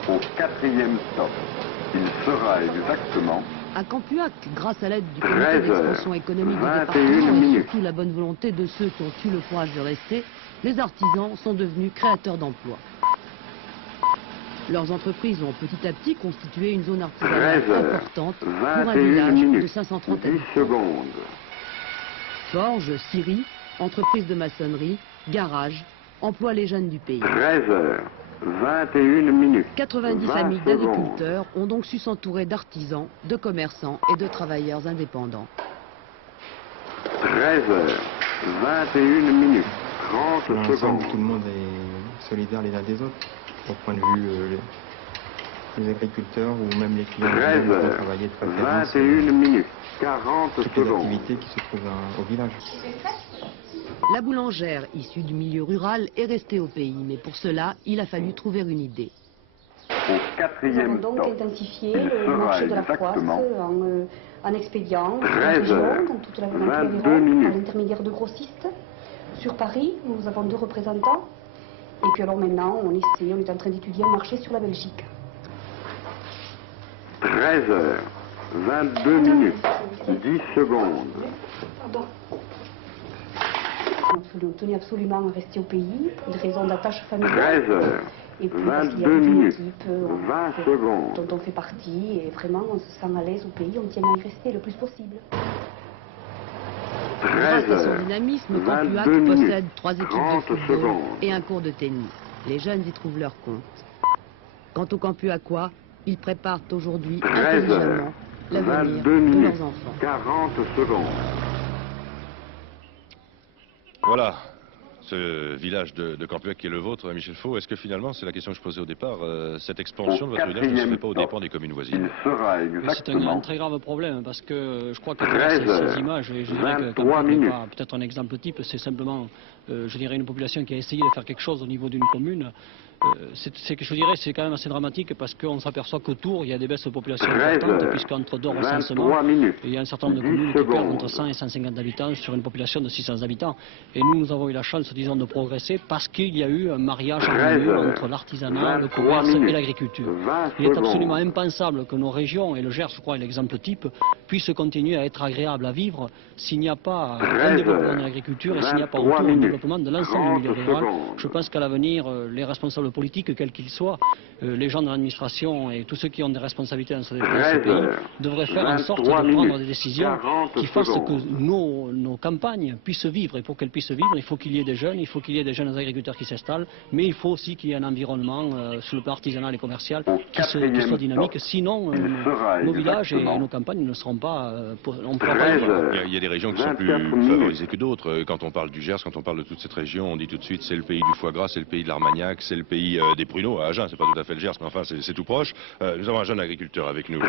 Au 4e stop, il sera exactement... À Campuac, grâce à l'aide du comité d'expansion économique du département et surtout la bonne volonté de ceux qui ont eu le courage de rester, les artisans sont devenus créateurs d'emplois. Leurs entreprises ont petit à petit constitué une zone artisanale importante pour un village de 530 habitants. Forges, scieries, entreprises de maçonnerie, garages, emploient les jeunes du pays. 13 heures, 21 minutes. 90 familles d'agriculteurs ont donc su s'entourer d'artisans, de commerçants et de travailleurs indépendants. 13 heures, 21 minutes, 30 secondes. Tout le monde est solidaire les uns des autres, au point de vue les agriculteurs ou même les clients. 13 heures, 21 minutes, 40 toutes les secondes. activités qui se trouvent au village. La boulangère, issue du milieu rural, est restée au pays, mais pour cela, il a fallu trouver une idée. Au 4e donc stop, intensifié il le sera marché de la poisse exactement en expédiant 13 heures, dans toute la 22 minutes. par l'intermédiaire de grossistes. Sur Paris, nous avons 2 représentants. Et puis alors maintenant, on est en train d'étudier un marché sur la Belgique. 13 heures, 22 minutes, 10 secondes. Pardon. On tenait absolument à rester au pays, pour des raisons d'attache familiale. 13 heures, Et puis parce qu'il y a 22 une minutes, équipe 20 secondes. dont on fait partie, et vraiment on se sent à l'aise au pays, on tient à y rester le plus possible. Grâce 13 à son heures, dynamisme, Campuac 22 minutes, possède 3 équipes de 30 football secondes. et un cours de tennis. Les jeunes y trouvent leur compte. Quant aux Campuacois, ils préparent aujourd'hui 13 heures, intelligemment l'avenir 22 de minutes, leurs enfants. 40 secondes. Voilà, ce village de Campuac qui est le vôtre, Michel Faux. Est-ce que finalement, c'est la question que je posais au départ, cette expansion de votre village ne serait pas au dépens des communes voisines? C'est un très grave problème parce que je crois qu'à travers ces images, et je dirais que Campuac n'est pas peut-être un exemple type, c'est simplement, je dirais, une population qui a essayé de faire quelque chose au niveau d'une commune. Je dirais c'est quand même assez dramatique parce qu'on s'aperçoit qu'autour il y a des baisses de population importantes puisqu'entre deux recensements il y a un certain nombre de communes qui perdent entre 100 et 150 habitants sur une population de 600 habitants. Et nous avons eu la chance, disons, de progresser parce qu'il y a eu un mariage harmonieux entre l'artisanat, le commerce et l'agriculture. Il est absolument impensable que nos régions, et le Gers je crois est l'exemple type, puissent continuer à être agréables à vivre s'il n'y a pas un développement de l'agriculture et s'il n'y a pas autour un développement de l'ensemble du milieu rural. Je pense qu'à l'avenir, les responsables politiques, quels qu'ils soient, les gens de l'administration et tous ceux qui ont des responsabilités dans ce pays, devraient faire en sorte de prendre des décisions qui fassent que nos campagnes puissent vivre. Et pour qu'elles puissent vivre, il faut qu'il y ait des jeunes, il faut qu'il y ait des jeunes agriculteurs qui s'installent, mais il faut aussi qu'il y ait un environnement sur le plan artisanal et commercial qui soit dynamique. Sinon, nos villages et nos campagnes ne seront pas... Il y a des régions qui sont plus favorisées que d'autres. Quand on parle du Gers, quand on parle de toute cette région, on dit tout de suite c'est le pays du foie gras, c'est le pays de l'Armagnac, c'est le pays des pruneaux. À Agen, c'est pas tout à fait le Gers, mais enfin c'est tout proche. Nous avons un jeune agriculteur avec nous,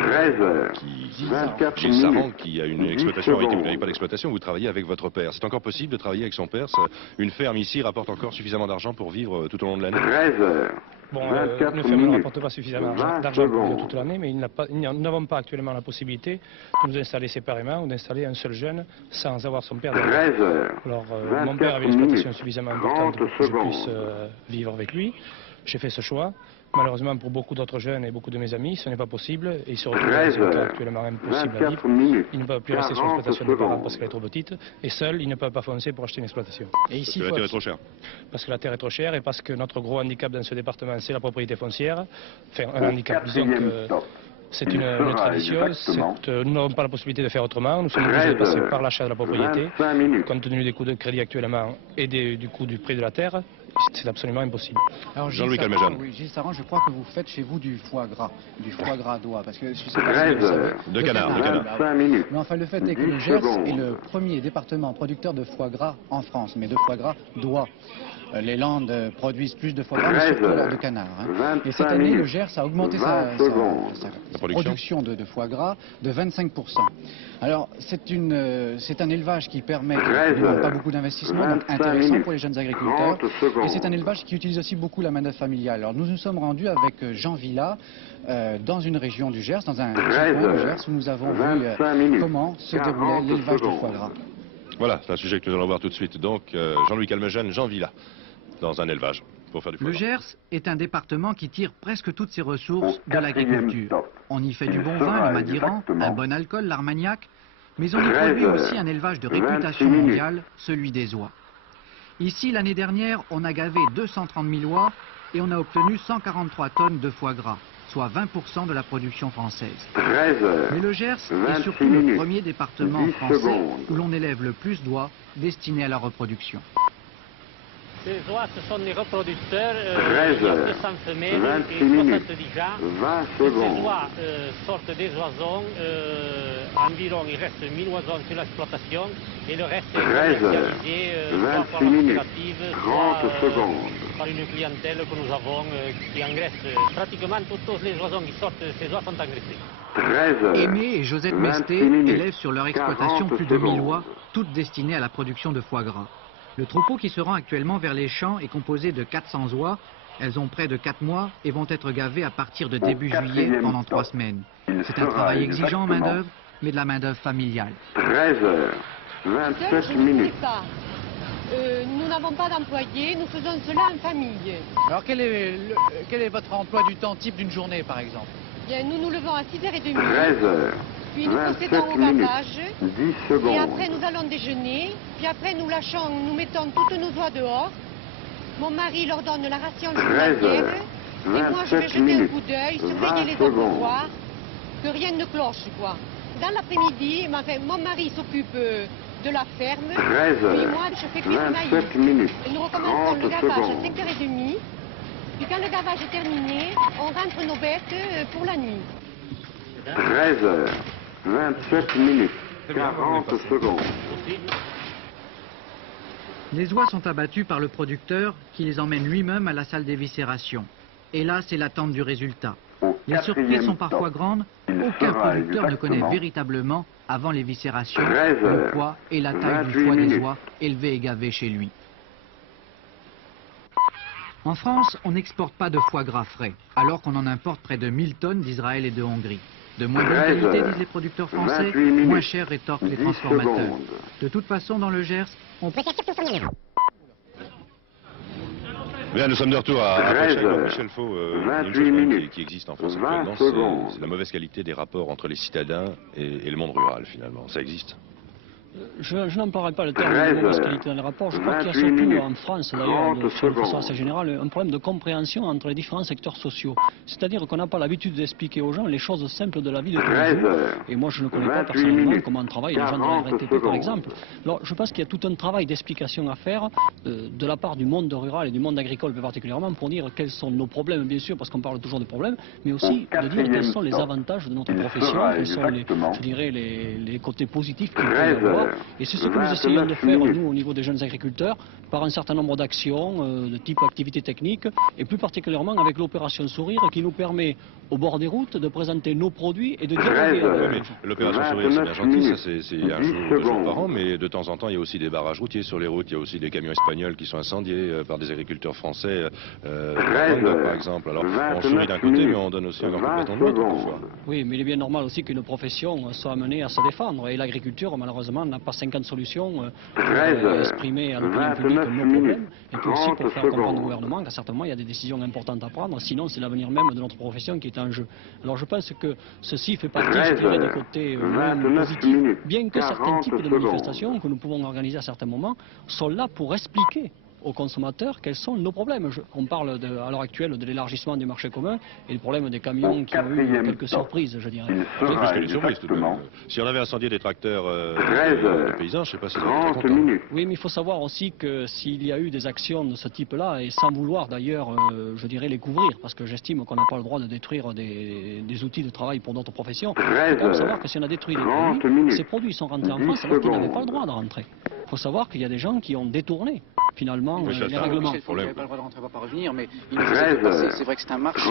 Gilles Sarran, qui a une exploitation. Vous n'avez pas d'exploitation, vous travaillez avec votre père. C'est encore possible de travailler avec son père? Une ferme ici rapporte encore suffisamment d'argent pour vivre tout au long de l'année? 13 heures. Bon, une ferme ne rapporte pas suffisamment d'argent pour vivre toute l'année, mais nous n'avons pas actuellement la possibilité de nous installer séparément ou d'installer un seul jeune sans avoir son père derrière. 13 heures. Alors, mon père avait une exploitation suffisamment importante pour que je puisse vivre avec lui. J'ai fait ce choix. Malheureusement, pour beaucoup d'autres jeunes et beaucoup de mes amis, ce n'est pas possible. Et ils se retrouvent dans des cas actuellement impossibles à vivre. Ils ne peuvent plus rester sur l'exploitation des parents parce qu'elle est trop petite. Et seuls, ils ne peuvent pas foncer pour acheter une exploitation. Et ici, parce que la terre est trop chère. Parce que la terre est trop chère et parce que notre gros handicap dans ce département, c'est la propriété foncière. Enfin, un handicap, disons que c'est une tradition. Nous n'avons pas la possibilité de faire autrement. Nous sommes obligés de passer par l'achat de la propriété. Compte tenu des coûts de crédit actuellement et du coût du prix de la terre, c'est absolument impossible. Jean-Louis Calmejean. Oui, Gilles Saran, je crois que vous faites chez vous du foie gras d'oie, parce que je sais pas 13 si vous savez, heures. De canard. 5 minutes. Mais enfin, le fait est que le Gers est le premier département producteur de foie gras en France, mais de foie gras d'oie. Les Landes produisent plus de foie gras, mais surtout alors de canard. Hein. Et cette année, le Gers a augmenté sa production de foie gras de 25%. Alors, c'est un élevage qui permet, qui ne demande pas beaucoup d'investissement, donc intéressant pour les jeunes agriculteurs. Et c'est un élevage qui utilise aussi beaucoup la main-d'œuvre familiale. Alors, nous nous sommes rendus avec Jean Villa dans une région du Gers, dans un petit coin du Gers, où nous avons vu comment se déroulait l'élevage du foie gras. Voilà, c'est un sujet que nous allons voir tout de suite. Donc, Jean-Louis Calmejean, Jean Villa, dans un élevage, pour faire du foie gras. Le Gers est un département qui tire presque toutes ses ressources de l'agriculture. On y fait du bon vin, le Madiran, un bon alcool, l'Armagnac, mais on y produit aussi un élevage de réputation mondiale, celui des oies. Ici, l'année dernière, on a gavé 230 000 oies et on a obtenu 143 tonnes de foie gras, soit 20% de la production française. Mais le Gers est surtout le premier département français où l'on élève le plus d'oies destinées à la reproduction. Les oies, ce sont des reproducteurs, 200 femelles 26 et minutes, 70 ans. 20 Ces secondes. oies sortent des oisons, environ il reste 1000 oisons sur l'exploitation et le reste est commercialisé soit par la coopérative, soit par une clientèle que nous avons qui engraisse pratiquement tous les oisons qui sortent de ces oies sont engraissés. Aimé et Josette Mesté élèvent sur leur exploitation plus de 1000 oies, toutes destinées à la production de foie gras. Le troupeau qui se rend actuellement vers les champs est composé de 400 oies. Elles ont près de 4 mois et vont être gavées à partir de début juillet pendant 3 semaines. C'est un travail exigeant en main-d'œuvre, mais de la main-d'œuvre familiale. 13 heures, 27 minutes. Nous n'avons pas d'employés, nous faisons cela en famille. Alors quel est votre emploi du temps type d'une journée par exemple? Bien, nous nous levons à 6h30. 13 heures. Puis nous procédons au gavage, et après nous allons déjeuner, puis après nous lâchons, nous mettons toutes nos oies dehors. Mon mari leur donne la ration journalière, et moi je vais jeter un coup d'œil, surveiller les abreuvoirs, que rien ne cloche quoi. Dans l'après-midi, mon mari s'occupe de la ferme, puis moi je fais cuire le maïs. Et nous recommençons le gavage à 5h30, puis quand le gavage est terminé, on rentre nos bêtes pour la nuit. 13 heures, 27 minutes, 40 secondes. Les oies sont abattues par le producteur qui les emmène lui-même à la salle d'éviscération. Et là, c'est l'attente du résultat. Les surprises sont parfois grandes. Aucun producteur ne connaît véritablement, avant l'éviscération, le poids et la taille du foie des oies élevées et gavées chez lui. En France, on n'exporte pas de foie gras frais, alors qu'on en importe près de 1000 tonnes d'Israël et de Hongrie. De moins bonne qualité, disent les producteurs français, moins cher rétorquent les transformateurs. De toute façon, dans le Gers, on peut surtout s'en aller. Bien, nous sommes de retour à Michel Faux. Il y a une chose qui existe en France actuellement, c'est la mauvaise qualité des rapports entre les citadins et le monde rural, finalement. Ça existe? Je n'en parlerai pas le terme de mauvaise qualité dans les rapports. Je crois qu'il y a surtout en France, d'ailleurs, de façon assez générale, un problème de compréhension entre les différents secteurs sociaux. C'est-à-dire qu'on n'a pas l'habitude d'expliquer aux gens les choses simples de la vie de tous les jours. Et moi, je ne connais pas personnellement comment travaillent les gens de la RATP, par exemple. Alors, je pense qu'il y a tout un travail d'explication à faire de la part du monde rural et du monde agricole plus particulièrement pour dire quels sont nos problèmes, bien sûr, parce qu'on parle toujours de problèmes, mais aussi de dire quels sont les avantages de notre profession, quels sont, je dirais, les côtés positifs qu'il peut y avoir. Et c'est ce que nous essayons de faire, nous, au niveau des jeunes agriculteurs, par un certain nombre d'actions de type activité technique, et plus particulièrement avec l'opération Sourire, qui nous permet, au bord des routes, de présenter nos produits et de dialoguer avec eux. L'opération Sourire, c'est bien gentil, ça c'est un jour, 2 jours par an, mais de temps en temps, il y a aussi des barrages routiers sur les routes, il y a aussi des camions espagnols qui sont incendiés par des agriculteurs français, par exemple. Alors, on sourit d'un côté, mais on donne aussi un grand coup de bâton de l'autre, quelquefois. Oui, mais il est bien normal aussi qu'une profession soit amenée à se défendre, et l'agriculture, malheureusement, n'a pas 50 solutions pour exprimer à l'opinion publique nos problèmes, et puis aussi pour faire comprendre au gouvernement qu'à certains moments il y a des décisions importantes à prendre, sinon c'est l'avenir même de notre profession qui est en jeu. Alors je pense que ceci fait partie, je dirais, des côtés moins positifs, bien que certains types de manifestations que nous pouvons organiser à certains moments sont là pour expliquer aux consommateurs quels sont nos problèmes. On parle à l'heure actuelle de l'élargissement du marché commun et du problème des camions qui ont eu quelques surprises, je dirais. Plus que les surprises, tout de même. Si on avait incendié des tracteurs de paysans, je ne sais pas si ça aurait été content. Oui, mais il faut savoir aussi que s'il y a eu des actions de ce type-là, et sans vouloir d'ailleurs, je dirais, les couvrir, parce que j'estime qu'on n'a pas le droit de détruire des outils de travail pour d'autres professions, il faut quand même savoir que si on a détruit des produits, ces produits sont rentrés en France alors qu'ils n'avaient pas le droit de rentrer. Il faut savoir qu'il y a des gens qui ont détourné finalement les règlements. Michel Foucault n'avait pas le droit de rentrer, on ne va pas revenir, mais il ne faisait que passer. C'est vrai que c'est un marché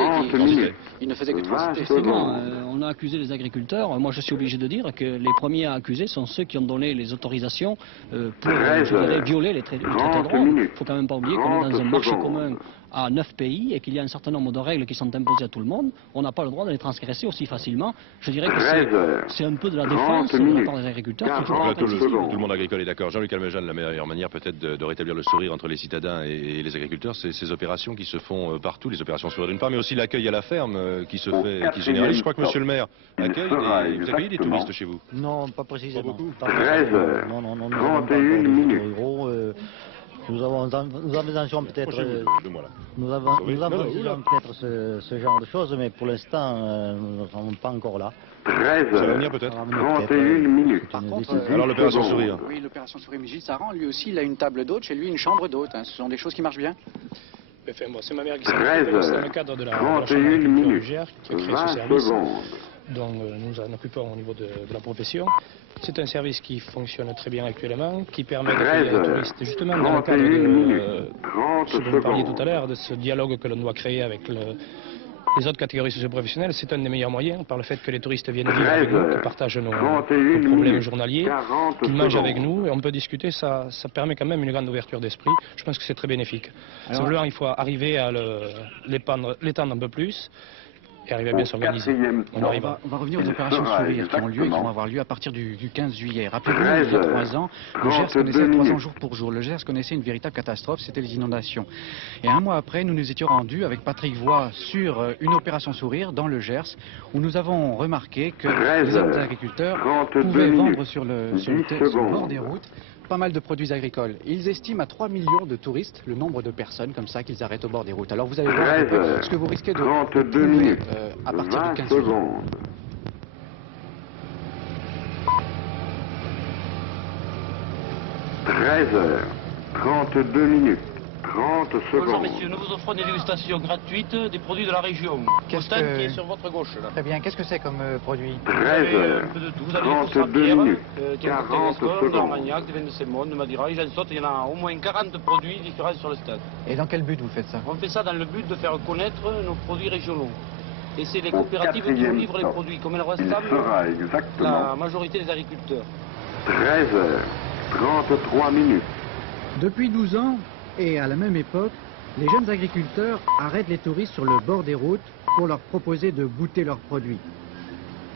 il ne faisait que transiter. Effectivement, on a accusé les agriculteurs. Moi, je suis obligé de dire que les premiers à accuser sont ceux qui ont donné les autorisations pour, je dirais, violer les traités de Rome. Il ne faut quand même pas oublier qu'on est dans un marché commun à 9 pays et qu'il y a un certain nombre de règles qui sont imposées à tout le monde. On n'a pas le droit de les transgresser aussi facilement. Je dirais que c'est un peu de la défense de la part des agriculteurs. Tout le monde agricole est d'accord. Jean-Luc Almejane, la meilleure manière peut-être de rétablir le sourire entre les citadins et les agriculteurs, c'est ces opérations qui se font partout, les opérations sourires d'une part, mais aussi l'accueil à la ferme qui se fait, qui se généralise. Je crois que monsieur le maire vous accueillez des touristes chez vous? Non, pas précisément. Pas 13h, 31 minutes. Nous envisageons peut-être ce genre de choses, mais pour l'instant, nous ne sommes pas encore là. 13h, 31 minutes. Par contre, alors l'opération sourire. Oui, l'opération sourire, mais Gilles Saran, lui aussi, il a une table d'hôte, chez lui une chambre d'hôte. Ce sont des choses qui marchent bien. Enfin, bon, c'est ma mère qui s'en occupe, c'est dans le cadre de la Chambre du Gers qui a créé ce service, dont nous en occupons au niveau de la profession. C'est un service qui fonctionne très bien actuellement, qui permet d'accueillir les touristes, justement dans le cadre de ce dont vous parliez tout à l'heure, de ce dialogue que l'on doit créer avec les autres catégories socio-professionnelles. C'est un des meilleurs moyens, par le fait que les touristes viennent vivre avec nous, qu'ils partagent nos problèmes journaliers, qu'ils mangent avec nous, et on peut discuter, ça permet quand même une grande ouverture d'esprit. Je pense que c'est très bénéfique. Simplement, il faut arriver à l'étendre un peu plus, et arriver à bien s'organiser. On va revenir aux opérations sourire qui ont lieu et qui vont avoir lieu à partir du 15 juillet. Rappelez-vous, il y a 3 ans, le Gers connaissait 3 ans jour pour jour. Le Gers connaissait une véritable catastrophe, c'était les inondations. Et un mois après, nous nous étions rendus avec Patrick Voix sur une opération sourire dans le Gers, où nous avons remarqué que les hommes agriculteurs pouvaient vendre sur le bord des routes pas mal de produits agricoles. Ils estiment à 3 millions de touristes le nombre de personnes comme ça qu'ils arrêtent au bord des routes. Alors vous allez voir un peu ce que vous risquez de trouver à partir du 15 juillet. 13h, 32 minutes, 30 secondes. Bonjour messieurs, nous vous offrons des dégustations gratuites des produits de la région. Au stand qui est sur votre gauche là. Très bien, qu'est-ce que c'est comme produit? 13h, 32 minutes, 40 secondes. D'Armagnac, de vin de Sémone, de Madeira, et j'en saute, il y en a au moins 40 produits différents sur le stand. Et dans quel but vous faites ça? On fait ça dans le but de faire connaître nos produits régionaux. Et c'est les coopératives qui nous livrent les produits, comme elles ressemblent la majorité des agriculteurs. 13h, 33 minutes. Depuis 12 ans, et à la même époque, les jeunes agriculteurs arrêtent les touristes sur le bord des routes pour leur proposer de goûter leurs produits.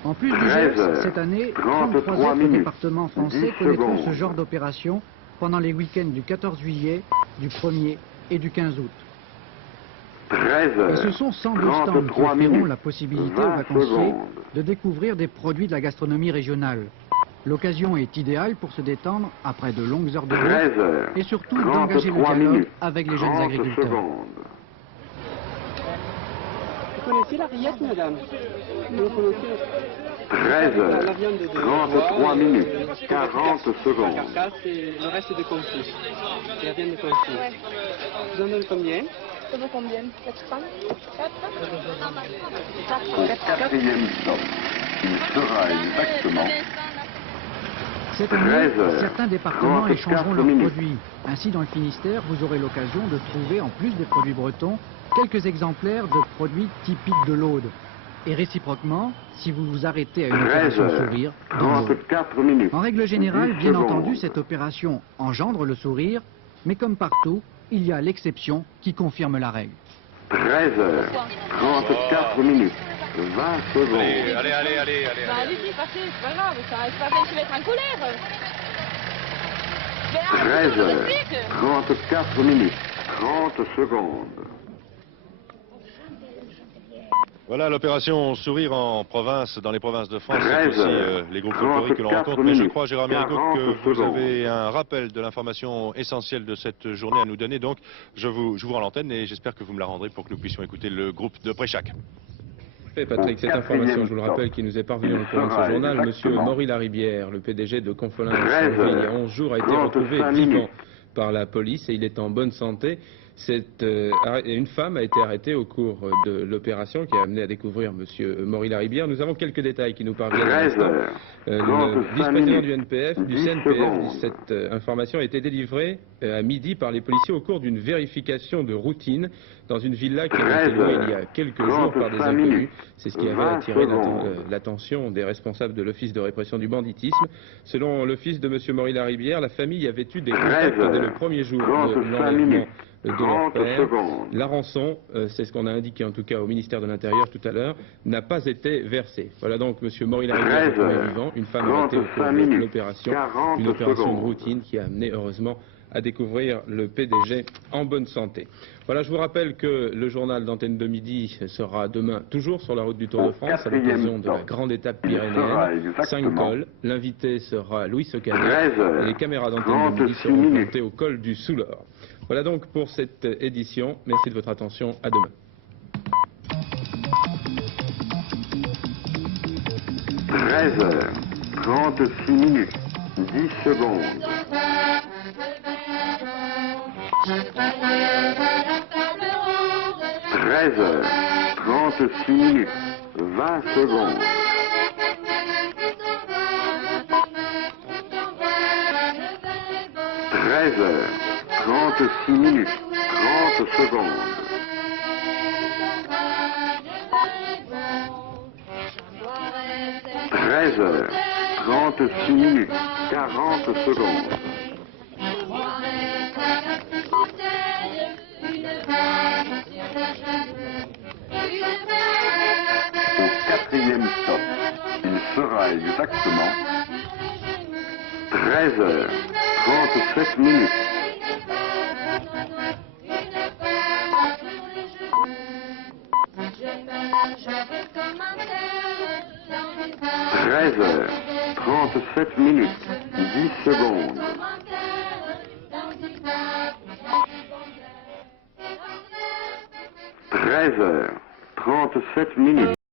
En plus du Gers, cette année, 33 autres départements français connaîtront ce genre d'opération pendant les week-ends du 14 juillet, du 1er et du 15 août. Et ce sont 102 stands qui offriront la possibilité aux vacanciers de découvrir des produits de la gastronomie régionale. L'occasion est idéale pour se détendre après de longues heures de route et surtout d'engager le dialogue avec les jeunes agriculteurs. Vous connaissez la rillette, madame? Vous connaissez 13h, 33 minutes, 40 secondes. La carcasse et le reste de confit. La viande de confit. Vous en donnez combien? Ça vaut combien? 4 francs? 4? Au quatrième stop, il sera exactement Cette année, certains départements échangeront leurs produits. Ainsi, dans le Finistère, vous aurez l'occasion de trouver, en plus des produits bretons, quelques exemplaires de produits typiques de l'Aude. Et réciproquement, si vous vous arrêtez à une opération sourire, dans l'Aude. En règle générale, bien entendu, cette opération engendre le sourire, mais comme partout, il y a l'exception qui confirme la règle. 13h, 34 minutes, 20 secondes. Allez. Allez-y, passez, c'est pas grave, c'est pas vrai que je vais être en colère. 13h34 minutes, 30 secondes. Voilà l'opération Sourire en province, dans les provinces de France. C'est aussi les groupes folkloriques que l'on rencontre. Mais je crois, Gérard Mérigot, que vous avez un rappel de l'information essentielle de cette journée à nous donner. Donc, je vous rends l'antenne et j'espère que vous me la rendrez pour que nous puissions écouter le groupe de Préchac. Patrick, cette information, je vous le rappelle, qui nous est parvenue dans le courant de ce journal, M. Maury Laribière, le PDG de Confolens, il y a 11 jours, a été retrouvé vivant par la police et il est en bonne santé. Une femme a été arrêtée au cours de l'opération qui a amené à découvrir M. Maury Laribière. Nous avons quelques détails qui nous parviennent à l'instant. Le vice-président du NPF, du CNPF, dit cette information a été délivrée à midi par les policiers au cours d'une vérification de routine dans une villa qui a été louée il y a quelques jours par des inconnus. C'est ce qui avait attiré l'attention des responsables de l'Office de répression du banditisme. Selon l'Office de M. Maury Laribière, la famille avait eu des contacts dès le premier jour de l'enlèvement de leur père. La rançon, c'est ce qu'on a indiqué en tout cas au ministère de l'Intérieur tout à l'heure, n'a pas été versée. Voilà donc M. Maury Laribière retrouvé vivant, une femme arrêtée au cours de l'opération, une opération de routine qui a amené heureusement à découvrir le PDG en bonne santé. Voilà, je vous rappelle que le journal d'Antenne de Midi sera demain toujours sur la route du Tour de France à l'occasion de la grande étape pyrénéenne, 5 cols. L'invité sera Louis Secanet et les caméras d'Antenne de Midi seront plantées au col du Soulor. Voilà donc pour cette édition. Merci de votre attention. À demain. 13h36 minutes, 10 secondes. 13h36 minutes, 20 secondes. 13h36 minutes, 30 secondes. 13h36 minutes, 40 secondes. Au quatrième stop, il sera exactement 13h37 minutes. 13h37 minutes, 10 secondes. 13h37 minutes.